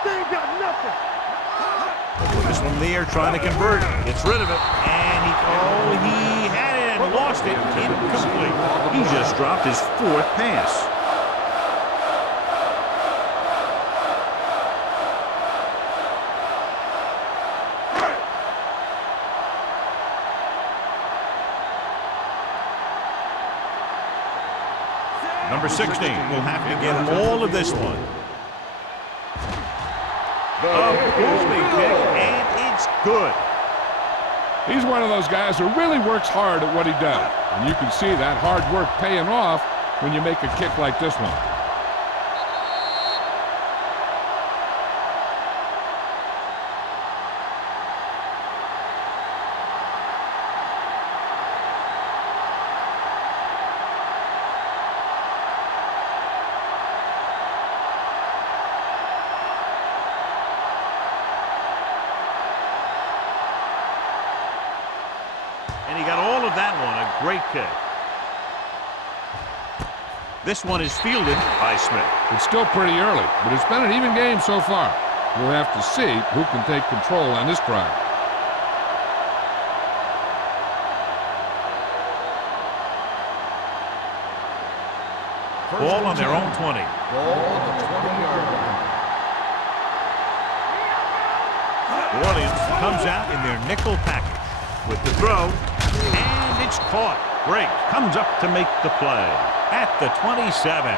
They ain't got nothing. This one there trying to convert. Gets rid of it. And he had it and lost it. Incomplete. He just dropped his 4th pass. Number 16 will have to get all of this one. A booming kick, and it's good. He's one of those guys who really works hard at what he does. And you can see that hard work paying off when you make a kick like this one. And he got all of that one. A great kick. This one is fielded by Smith. It's still pretty early, but it's been an even game so far. We'll have to see who can take control on this drive. Ball on their own 20. Ball on the 20-yard line. New Orleans comes out in their nickel package with the throw, and it's caught. Briggs comes up to make the play at the 27.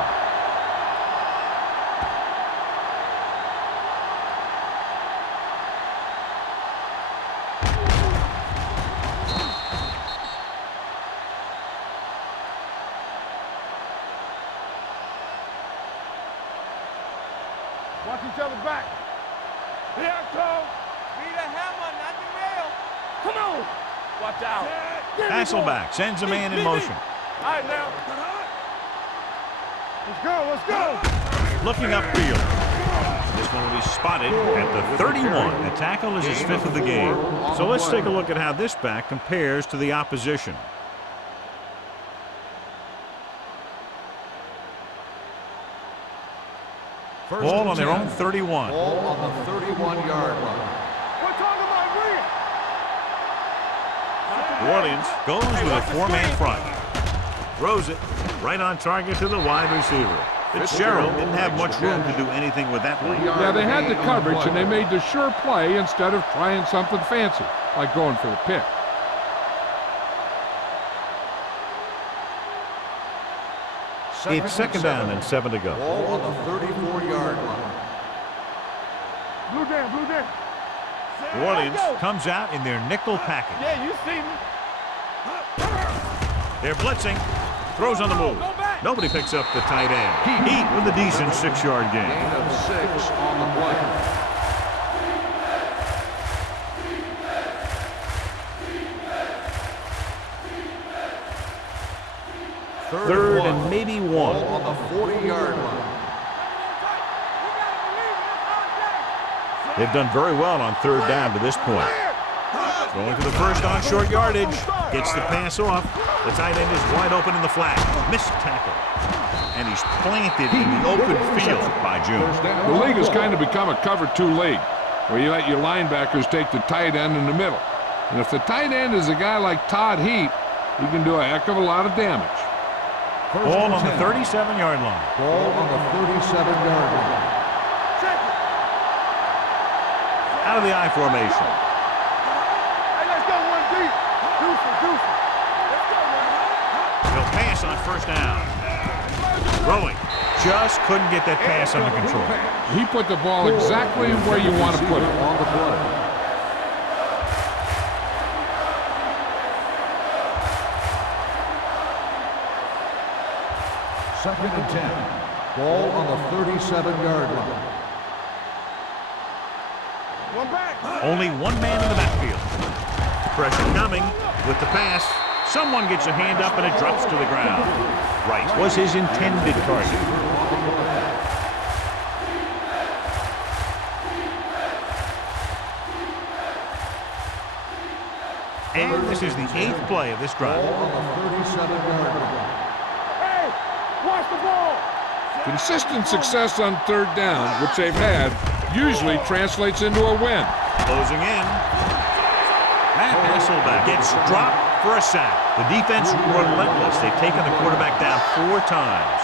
Watch each other back. Here I come. Be the hammer, not the nail. Come on. Watch out. Hasselback sends a man in motion. All right, now. Let's go, let's go. Looking upfield. This one will be spotted at the 31. The tackle is his 5th of the game. So let's take a look at how this back compares to the opposition. Ball on their own 31. Ball on the 31-yard line. We're talking about real. New Orleans goes with a 4-man front. Throws it right on target to the wide receiver. Fitzgerald didn't have much room to do anything with that one. Yeah, they had the coverage, and they made the sure play instead of trying something fancy, like going for the pick. It's 2nd down and 7 to go. Ball on the 34-yard line. Blue down, blue down. New Orleans comes out in their nickel package. Yeah, you see me. They're blitzing. Throws on the move. Nobody picks up the tight end. Heat with a decent 6-yard gain. Gain of 6 on the play. Third and maybe 1. Ball on the 40-yard line. They've done very well on 3rd down to this point. Going to the first on short yardage. Gets the pass off. The tight end is wide open in the flat. Missed tackle. And he's planted in the open field by June. The league has kind of become a cover 2 league, where you let your linebackers take the tight end in the middle. And if the tight end is a guy like Todd Heap, he can do a heck of a lot of damage. Ball on the 37-yard line. Ball on the 37-yard line. Out of the I formation. Hey, let's go one deep. Deuce. He'll pass on first down. Throwing. Just couldn't get that pass under control. He put the ball exactly where you want to put it. On the play. Second and 10. Ball on the 37-yard line. One back. Only one man in the backfield. Pressure coming with the pass. Someone gets a hand up and it drops to the ground. Right was his intended target. And this is the 8th play of this drive. Ball on the 37-yard line. Hey, watch the ball. Consistent success on 3rd down, which they've had, usually translates into a win. Closing in. Matt Hasselbeck gets dropped for a sack. The defense relentless. They've taken the quarterback down 4 times.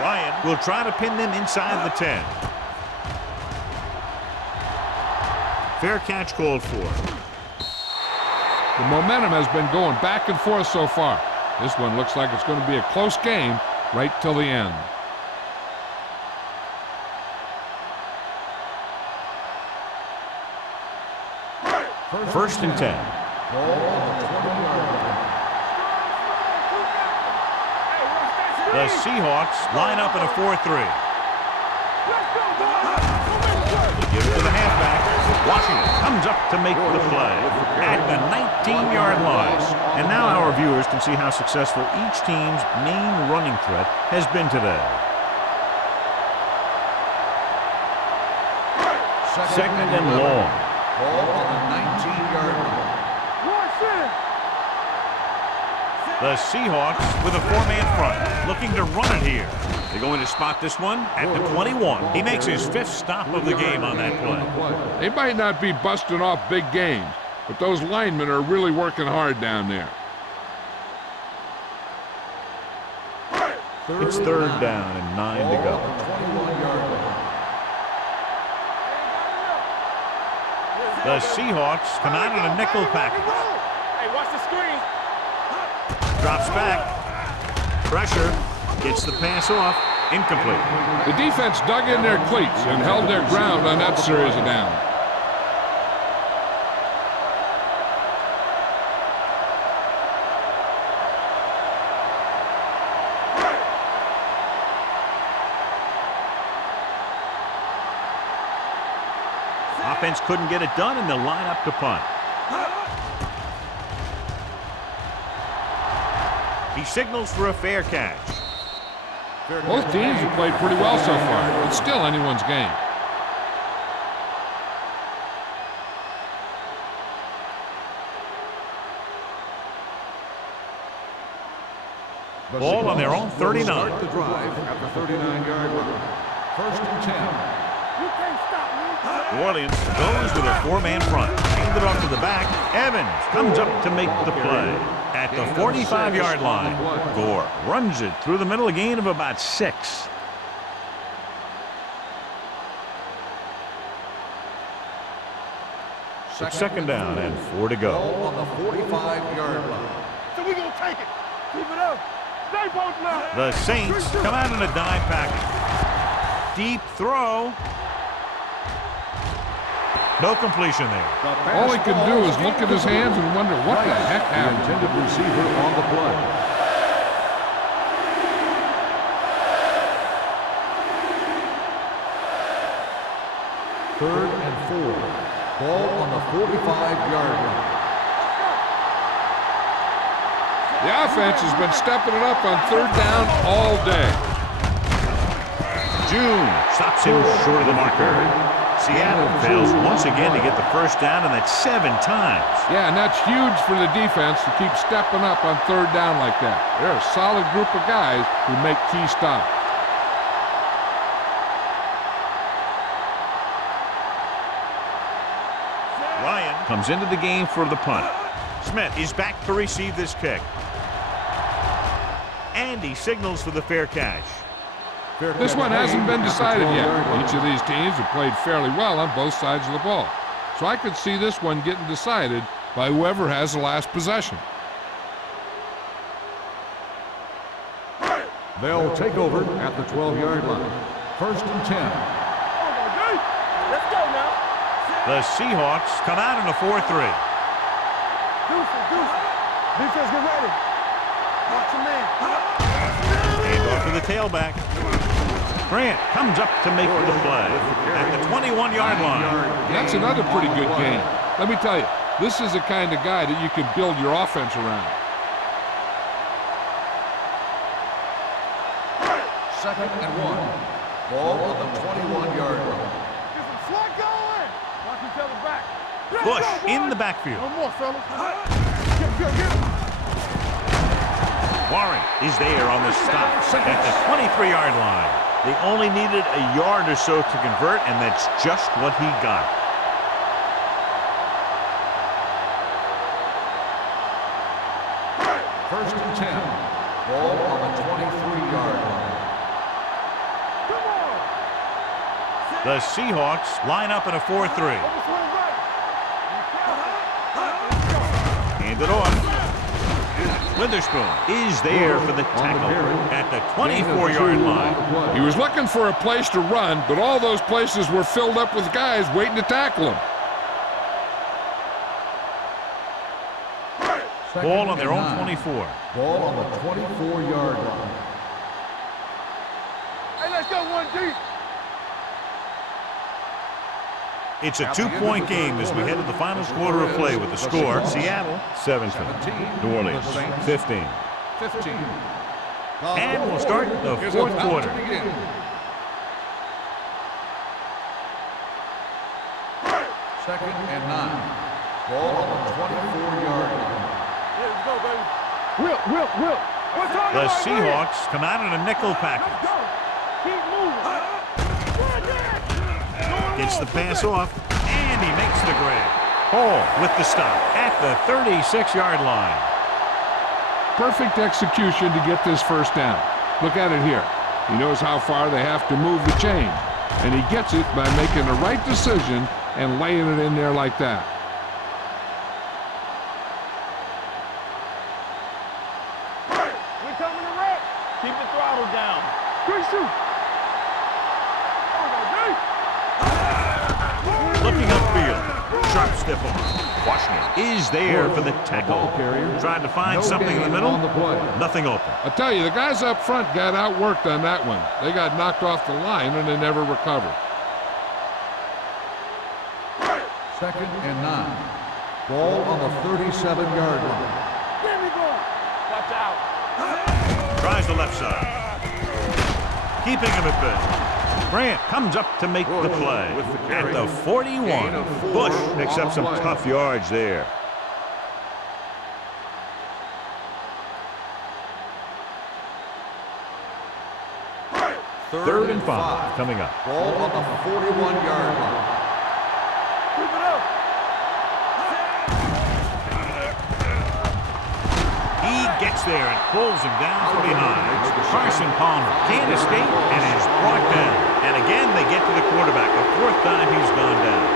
Ryan will try to pin them inside the 10. Fair catch called for. The momentum has been going back and forth so far. This one looks like it's going to be a close game right till the end. First and 10. Ball on the 20-yard line. The Seahawks line up in a 4-3. Give it to the halfback. Washington comes up to make the play at the 19-yard line. And now our viewers can see how successful each team's main running threat has been today. Second and long. Ball on the 19-yard line. The Seahawks with a 4-man front, looking to run it here. They're going to spot this one at the 21. He makes his 5th stop of the game on that play. They might not be busting off big games, but those linemen are really working hard down there. It's 3rd down and 9 to go. 21-yard line. The Seahawks come out in a nickel package. Hey, watch the screen. Drops back. Pressure. Gets the pass off. Incomplete. The defense dug in their cleats and held their ground on that series of downs. Offense couldn't get it done, and they'll line up to punt. He signals for a fair catch. Both teams have played pretty well so far. It's still anyone's game. Ball on their own 39. Start the drive at the 39-yard line. First and 10. You can't stop me. New Orleans goes with a 4-man front. Hand it off to the back. Evans comes up to make the play at the 45-yard line. Gore runs it through the middle, a gain of about 6. Second down and 4 to go. Ball on the 45-yard line. So we gonna take it. Keep it up. Stay both left. The Saints come out in a dime package. Deep throw. No completion there. All he can do is look at his hands and wonder what the heck The happened. intended receiver on the play. Third and 4. Ball on the 45-yard line. The offense has been stepping it up on third down all day. June stops him short of the marker. Seattle fails once again to get the first down, and that's 7 times. Yeah, and that's huge for the defense to keep stepping up on third down like that. They're a solid group of guys who make key stops. Ryan comes into the game for the punt. Smith is back to receive this kick. And he signals for the fair catch. This one hasn't been decided yet. Each of these teams have played fairly well on both sides of the ball. So I could see this one getting decided by whoever has the last possession. They'll take over at the 12-yard line. First and 10. Let's go now. The Seahawks come out in a 4-3. Deuce. Defense, get ready. Watch your man. And off to the tailback. Grant comes up to make the play at the 21-yard line. That's another pretty good game. Let me tell you, this is the kind of guy that you can build your offense around. Second and 1. Ball on the 21-yard line. Get some slack going. Watch each other back. Let's Bush go, in boys. the backfield. No more, fellas. Get him. Warren is there on the stop at the 23-yard line. They only needed a yard or so to convert, and that's just what he got. First and 10. Ball on the 23-yard line. Come on. The Seahawks line up in a 4-3. Swing right. Hand it off. Witherspoon is there for the tackle at the 24-yard line. He was looking for a place to run, but all those places were filled up with guys waiting to tackle him. Ball on their own 24. Ball on the 24-yard line. Hey, let's go 1 deep. It's a 2-point game as we head to the final quarter of play with the score. Seattle 17, New Orleans 15. 15. And we'll start the fourth quarter. Second and 9. Ball on the 24-yard line. Yeah, let's go, baby. Will. What's on The Seahawks come out in a nickel package. Go. Keep moving. Gets the pass off, and he makes the grab. Hall with the stop at the 36-yard line. Perfect execution to get this first down. Look at it here. He knows how far they have to move the chains, and he gets it by making the right decision and laying it in there like that. We coming to wreck. Keep the throttle down. Quick shoot. Looking upfield, sharp stiff arm. Washington is there for the tackle. Trying to find something in the middle. Nothing open. I tell you, the guys up front got outworked on that one. They got knocked off the line and they never recovered. Second and 9. Ball on the 37-yard line. Get me going. Watch out. Tries the left side. Keeping him at bay. Grant comes up to make the play at the 41. Bush picks up some tough yards there. Third and 5 coming up. Ball on the 41-yard line. Keep it up. He gets there and pulls him down from behind. Carson Palmer can't escape and is brought down. And again, they get to the quarterback. The fourth time he's gone down.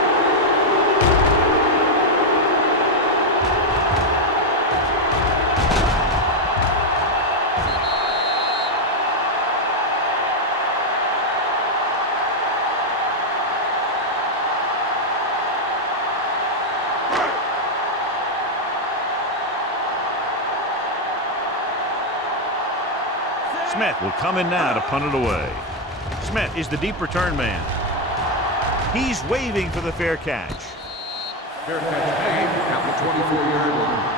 Smith will come in now to punt it away. Smith is the deep return man. He's waving for the fair catch. Fair catch made at the 24-yard line.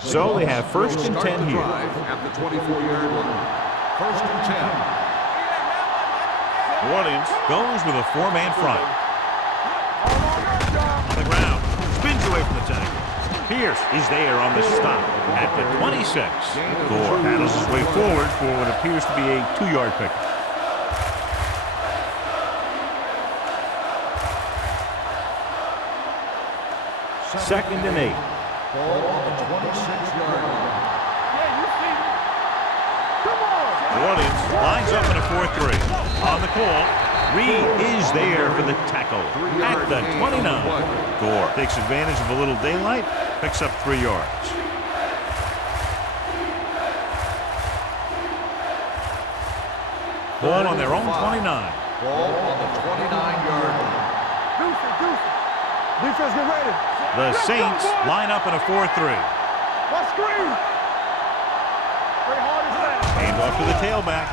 So they have first and 10 here. At the 24-yard line. First and 10. New Orleans goes with a four-man front. On the ground, spins away from the tackle. Pierce is there on the stop at the 26. Gore paddles his way forward for what appears to be a 2-yard pick. Second and 8. Ball on the 26-yard line. Yeah, you see me. Come on. New Orleans lines up in a 4-3. On the call, Reed is there for the tackle at the 29. Gore takes advantage of a little daylight, picks up 3 yards. Ball on their own 29. Ball on the 29-yard line. Deuce. Defense, get ready. The Saints line up in a 4-3. Let's screen. Very hard as that. Hand off to the tailback.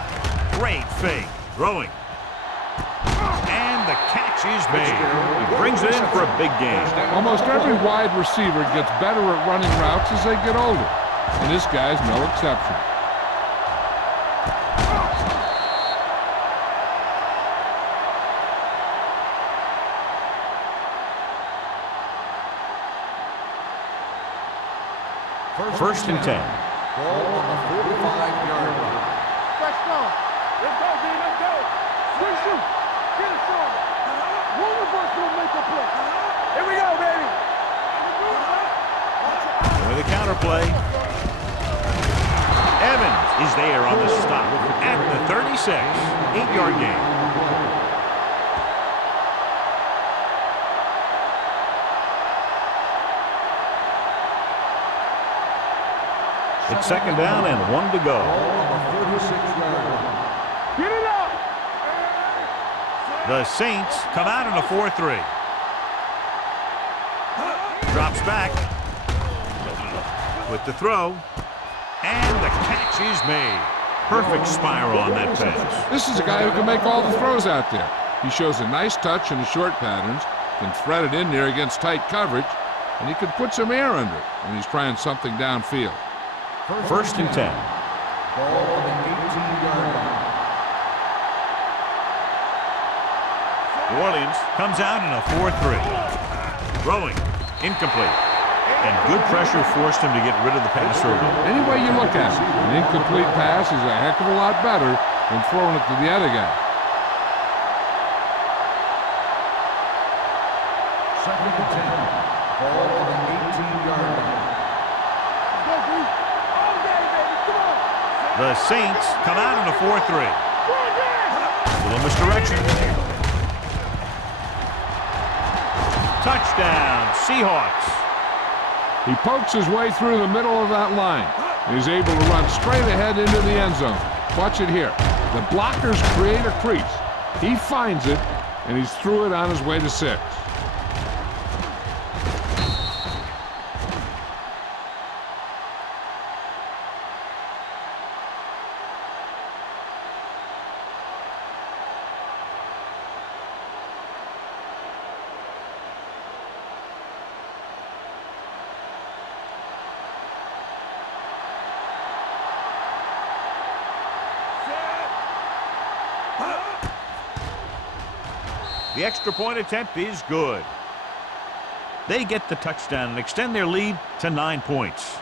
Great fake. Throwing. And the catch is made. He brings it in for a big gain. Almost every wide receiver gets better at running routes as they get older, and this guy's no exception. First and 10. Ball on the 45-yard line. Let's go. Let's go, D. Let's go. Swing shoot. Get it started. One of us will make a play. Here we go, baby. With the counterplay. Evans is there on the stop at the 36. 8-yard gain. It's second down and 1 to go. Get it up. The Saints come out in a 4-3. Drops back. With the throw. And the catch is made. Perfect spiral on that pass. This is a guy who can make all the throws out there. He shows a nice touch in the short patterns, can thread it in there against tight coverage, and he can put some air under it when he's trying something downfield. First and 10. Ball on the 18-yard line. New Orleans comes out in a 4-3. Throwing. Incomplete. And good pressure forced him to get rid of the pass early. Any way you look at it, an incomplete pass is a heck of a lot better than throwing it to the other guy. Second and 10. Ball on the 18-yard line. Go, D. All day, baby. Come on. The Saints come out in a 4-3. Go again. Little misdirection. Touchdown, Seahawks. He pokes his way through the middle of that line. He's able to run straight ahead into the end zone. Watch it here. The blockers create a crease. He finds it, and he's through it on his way to 6. The extra point attempt is good. They get the touchdown and extend their lead to 9 points.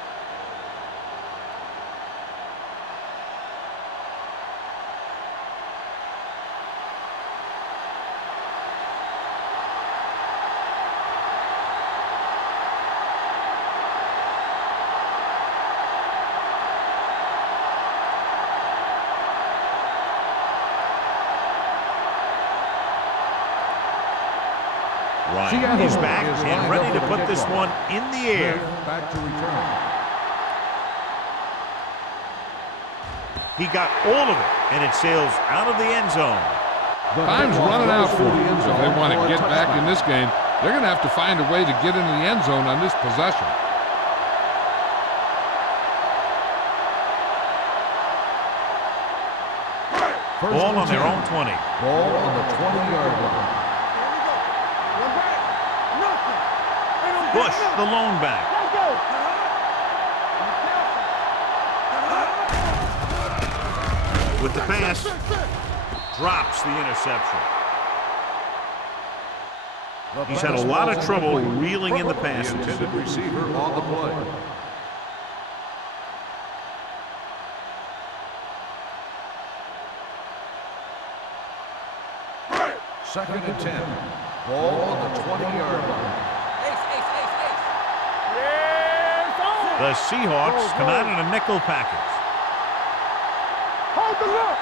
Ryan is back and ready to put this one in the air. Back to return. He got all of it, and it sails out of the end zone. Time's running out for them. So if they want to get back in this game, they're going to have to find a way to get into the end zone on this possession. Ball on their own 20. Ball on the 20-yard line. Bush, the lone back. Let's go. With the pass, drops the interception. He's had a lot of trouble reeling in the passes. The intended receiver on the play. Second and 10. Ball on the 20-yard line. The Seahawks come out in a nickel package. Hold the look.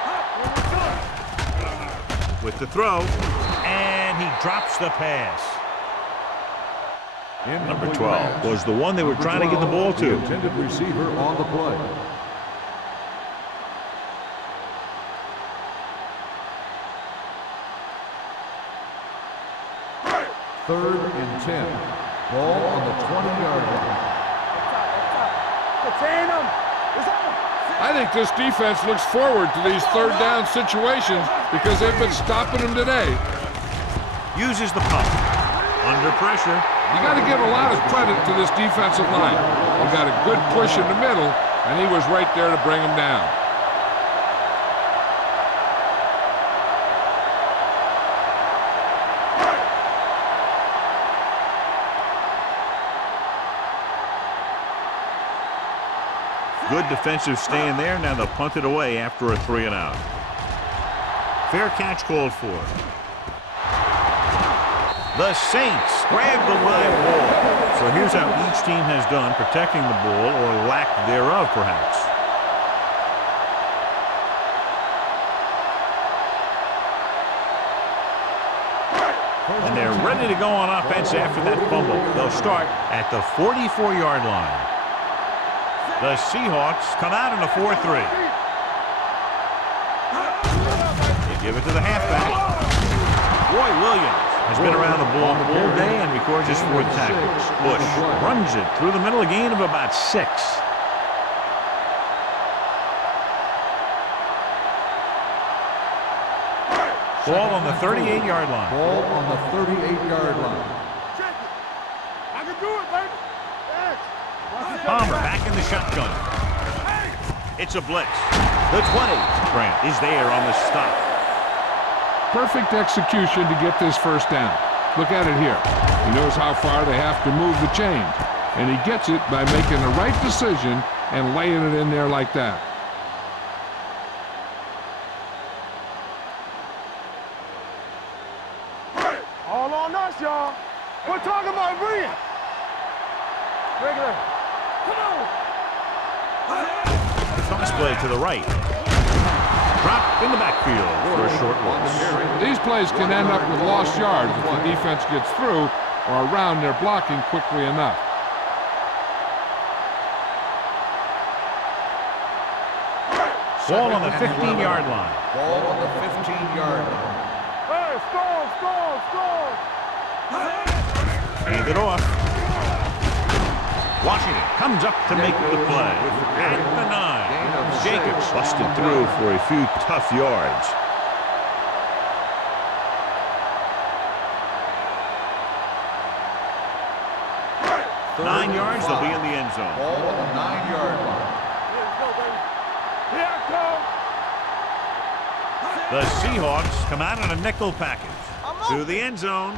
With the throw, and he drops the pass. Number 12 was the one they were trying to get the ball to. The intended receiver on the play. Third and 10. Ball on the 20-yard line. Contain him. It's on. I think this defense looks forward to these third down situations because they've been stopping them today. Uses the pump. Under pressure. You got to give a lot of credit to this defensive line. They got a good push in the middle, and he was right there to bring them down. Good defensive stand there. Now they'll punt it away after a 3-and-out. Fair catch called for. The Saints grab the live ball. So here's how each team has done protecting the ball, or lack thereof, perhaps. And they're ready to go on offense after that fumble. They'll start at the 44-yard line. The Seahawks come out in a 4-3. They give it to the halfback. Roy Williams has been around the ball all day and records his fourth tackle. Bush runs it through the middle, a gain of about 6. Ball on the 38-yard line. Ball on the 38-yard line. Check it. I can do it, baby. Yes. Palmer back in the shotgun. It's a blitz. The 20. Grant is there on the stop. Perfect execution to get this first down. Look at it here. He knows how far they have to move the chains, and he gets it by making the right decision and laying it in there like that. All on us, y'all. We're talking about Bria. Regular. Come on. Toss play to the right. Drop in the backfield for a short loss. These plays can end up with lost yards if the defense gets through or around their blocking quickly enough. Ball on the 15-yard line. Ball on the 15-yard line. Hey, score. Hand it off. Washington comes up to make the play. At the 9. Jacobs busted through for a few tough yards. Third 9 and yards, they'll be 5. in the end zone. Ball on the 9-yard line. Let's go, baby. Here I come. The Seahawks come out in a nickel package. To the end zone.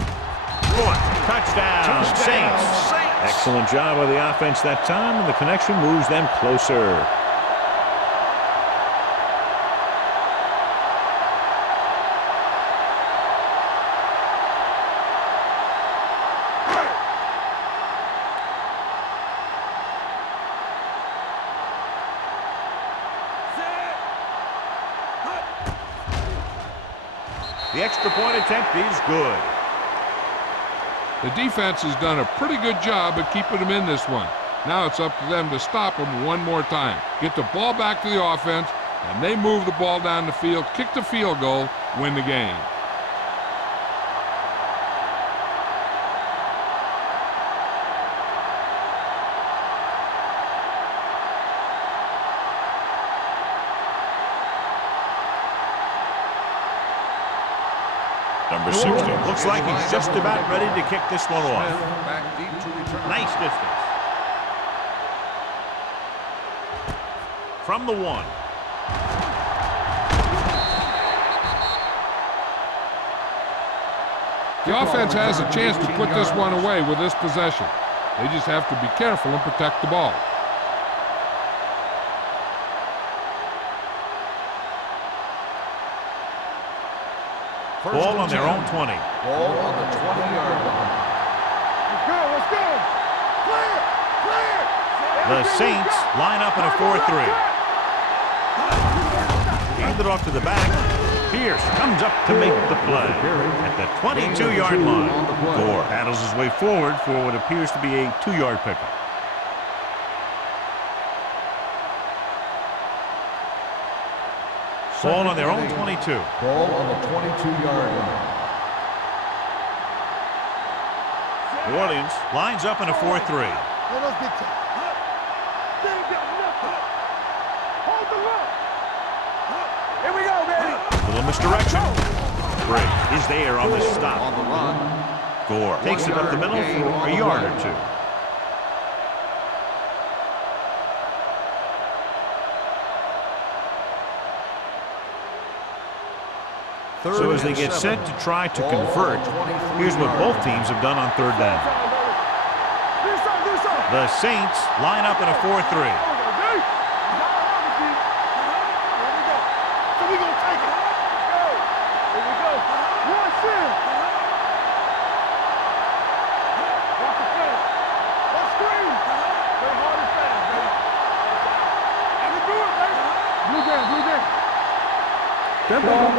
Touchdown, Saints. Excellent job of the offense that time, and the connection moves them closer. The extra point attempt is good. The defense has done a pretty good job of keeping them in this one. Now it's up to them to stop them one more time. Get the ball back to the offense, and they move the ball down the field, kick the field goal, win the game. Number 60. Looks like he's just about ready to kick this one off. Back deep to return. Nice distance. From the 1. The offense has a chance to put this one away with this possession. They just have to be careful and protect the ball. Ball on their own 20. Ball on the 20-yard line. Let's go. Clear. Clear. The Saints line up in a 4-3. Hand it off to the back. Pierce comes up to make the play at the 22-yard line. Gore paddles his way forward for what appears to be a 2-yard pickup. Ball on their own 22. Ball on the 22-yard line. New Orleans lines up in a 4-3. Hold the look. Here we go, baby. Little misdirection. Break is there on the stop. On the run. Gore takes it up the middle for a yard or two. So as they get set to try to convert, here's what both teams have done on third down. The Saints line up in a 4-3. Good ball.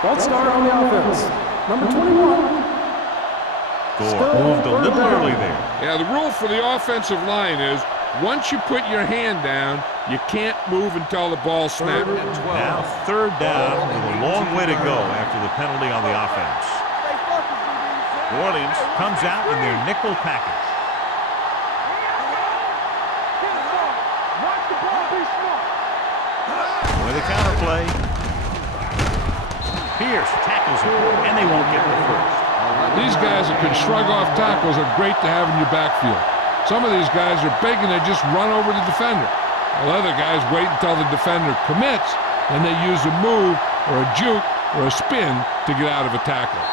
False start on the offense. Number 21. Gore moved a little early there. Yeah, the rule for the offensive line is once you put your hand down, you can't move until the ball snaps. Now third down with a long way to go after the penalty on the offense. New Orleans comes out in their nickel package. With a counter play. Pierce tackles him, and they won't get the first. These guys that can shrug off tackles are great to have in your backfield. Some of these guys are big and they just run over the defender. While other guys wait until the defender commits, and they use a move or a juke or a spin to get out of a tackle.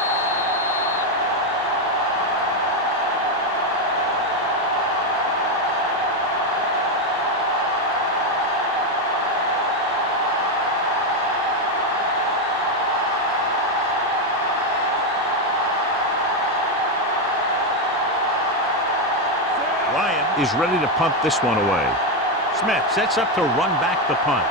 Is ready to punt this one away. Smith sets up to run back the punt.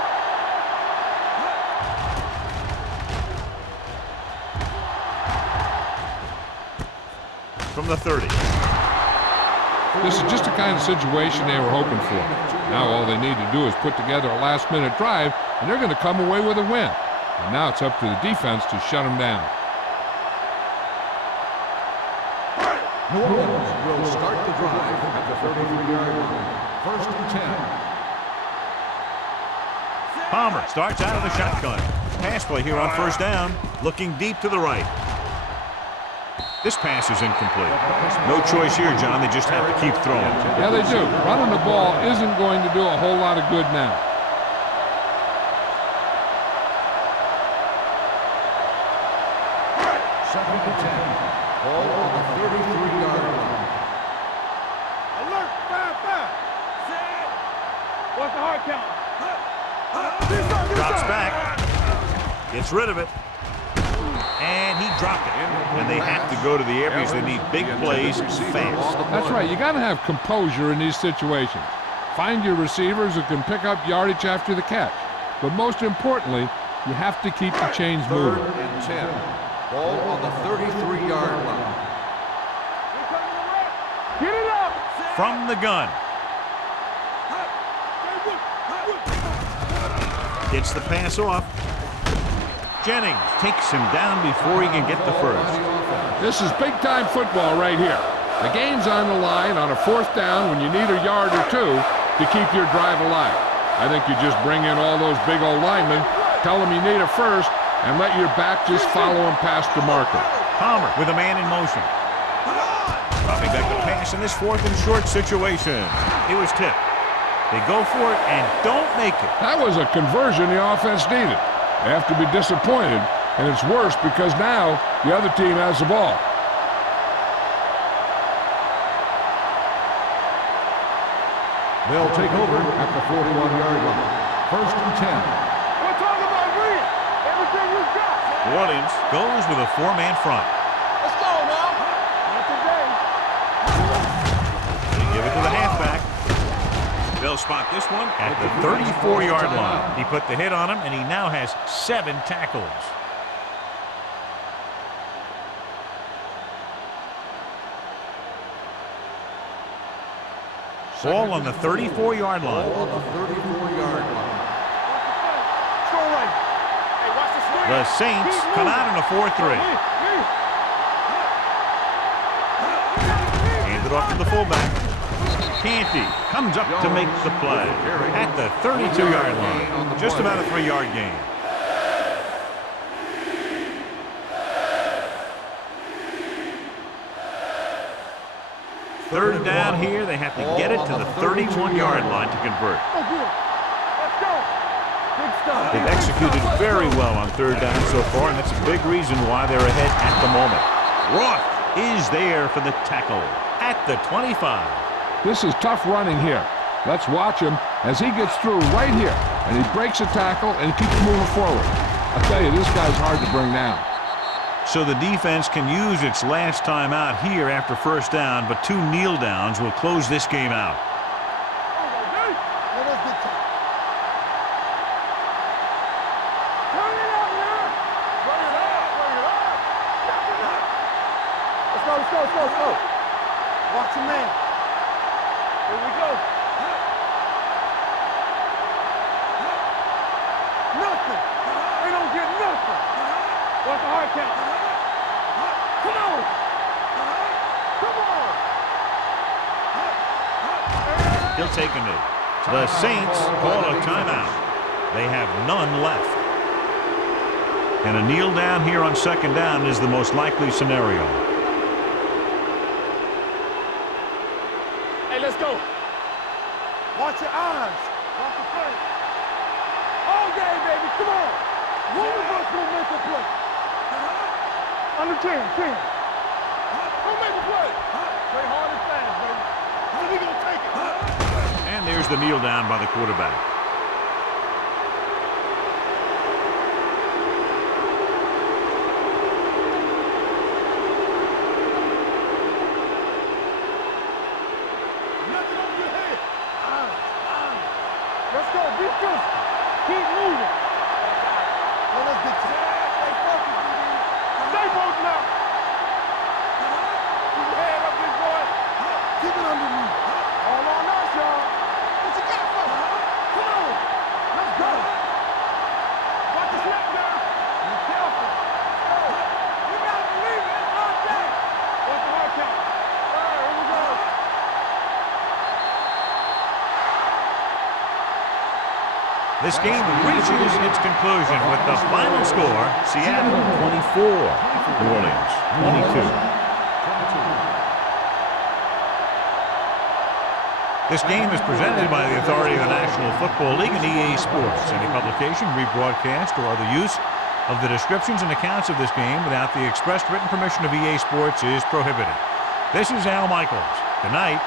From the 30. This is just the kind of situation they were hoping for. Now all they need to do is put together a last-minute drive, and they're going to come away with a win. And now it's up to the defense to shut them down. New Orleans will start the drive at the 33-yard line. 1st and 10. Palmer starts out of the shotgun. Pass play here on first down. Looking deep to the right. This pass is incomplete. No choice here, John. They just have to keep throwing. Yeah, they do. Running the ball isn't going to do a whole lot of good now. Second and 10. Ball on the 33-yard line. Alert, 5-5. What's the hard count? Drops back. Gets rid of it. And he dropped it. And they have to go to the air because they need big plays fast. That's right. You got to have composure in these situations. Find your receivers who can pick up yardage after the catch. But most importantly, you have to keep the chains moving. 3rd and 10. Ball on the 33-yard line. Get it up. From the gun. Gets the pass off. Jennings takes him down before he can get the first. This is big-time football right here. The game's on the line on a 4th down when you need a yard or two to keep your drive alive. I think you just bring in all those big old linemen, tell them you need a first, and let your back just follow him past the marker. Palmer with a man in motion. Dropping back the pass in this 4th and short situation. It was tipped. They go for it and don't make it. That was a conversion the offense needed. They have to be disappointed, and it's worse because now the other team has the ball. They'll take over at the 41-yard line. 1st and 10. We're talking about Reed. Everything you got. New Orleans goes with a 4-man front. Let's go now. Not today. They give it to the halfback. They'll spot this one at the 34-yard line. He put the hit on him, and he now has 7 tackles. Ball on the 34-yard line. Ball on the 34-yard line. Throw right. Hey, watch the swing. The Saints come out in a 4-3. Hand it off to the fullback. Canty comes up to make the play at the 32-yard line. Just about a 3-yard gain. Third down here. They have to get it to the 31-yard line to convert. Let's go. Big stuff. They've executed very well on 3rd down so far, and that's a big reason why they're ahead at the moment. Roth is there for the tackle at the 25. This is tough running here. Let's watch him as he gets through right here, and he breaks a tackle and keeps moving forward. I tell you, this guy's hard to bring down. So the defense can use its last time out here after 1st down, but 2 kneel downs will close this game out. Let's go. Watch your man. Here we go. Nothing. They don't get nothing. Watch the hard count. Come on. He'll take a knee. The Saints call a timeout. They have none left. And a kneel down here on 2nd down is the most likely scenario. Hey, let's go. Watch your eyes. Watch the play. All game, baby. Come on. One of us will make a play. Under 10. Don't make a play. Play hard and fast, baby. We gonna take it. And there's the kneel down by the quarterback. Nothing over your head. Let's go. Be good. Keep moving. Oh, let's get to it. Stay focused, BB. Stay focused now. Keep your head up, big boy. Keep it underneath. All on us, y'all. What you got for us? Come on. Let's go. Watch the snap down. Be careful. Go. You gotta believe it. It's our day. Watch the hard count. All right, here we go. This game reaches its conclusion with the final score, Seattle 24, New Orleans 22. This game is presented by the authority of the National Football League and EA Sports. Any publication, rebroadcast, or other use of the descriptions and accounts of this game without the expressed written permission of EA Sports is prohibited. This is Al Michaels. Good night.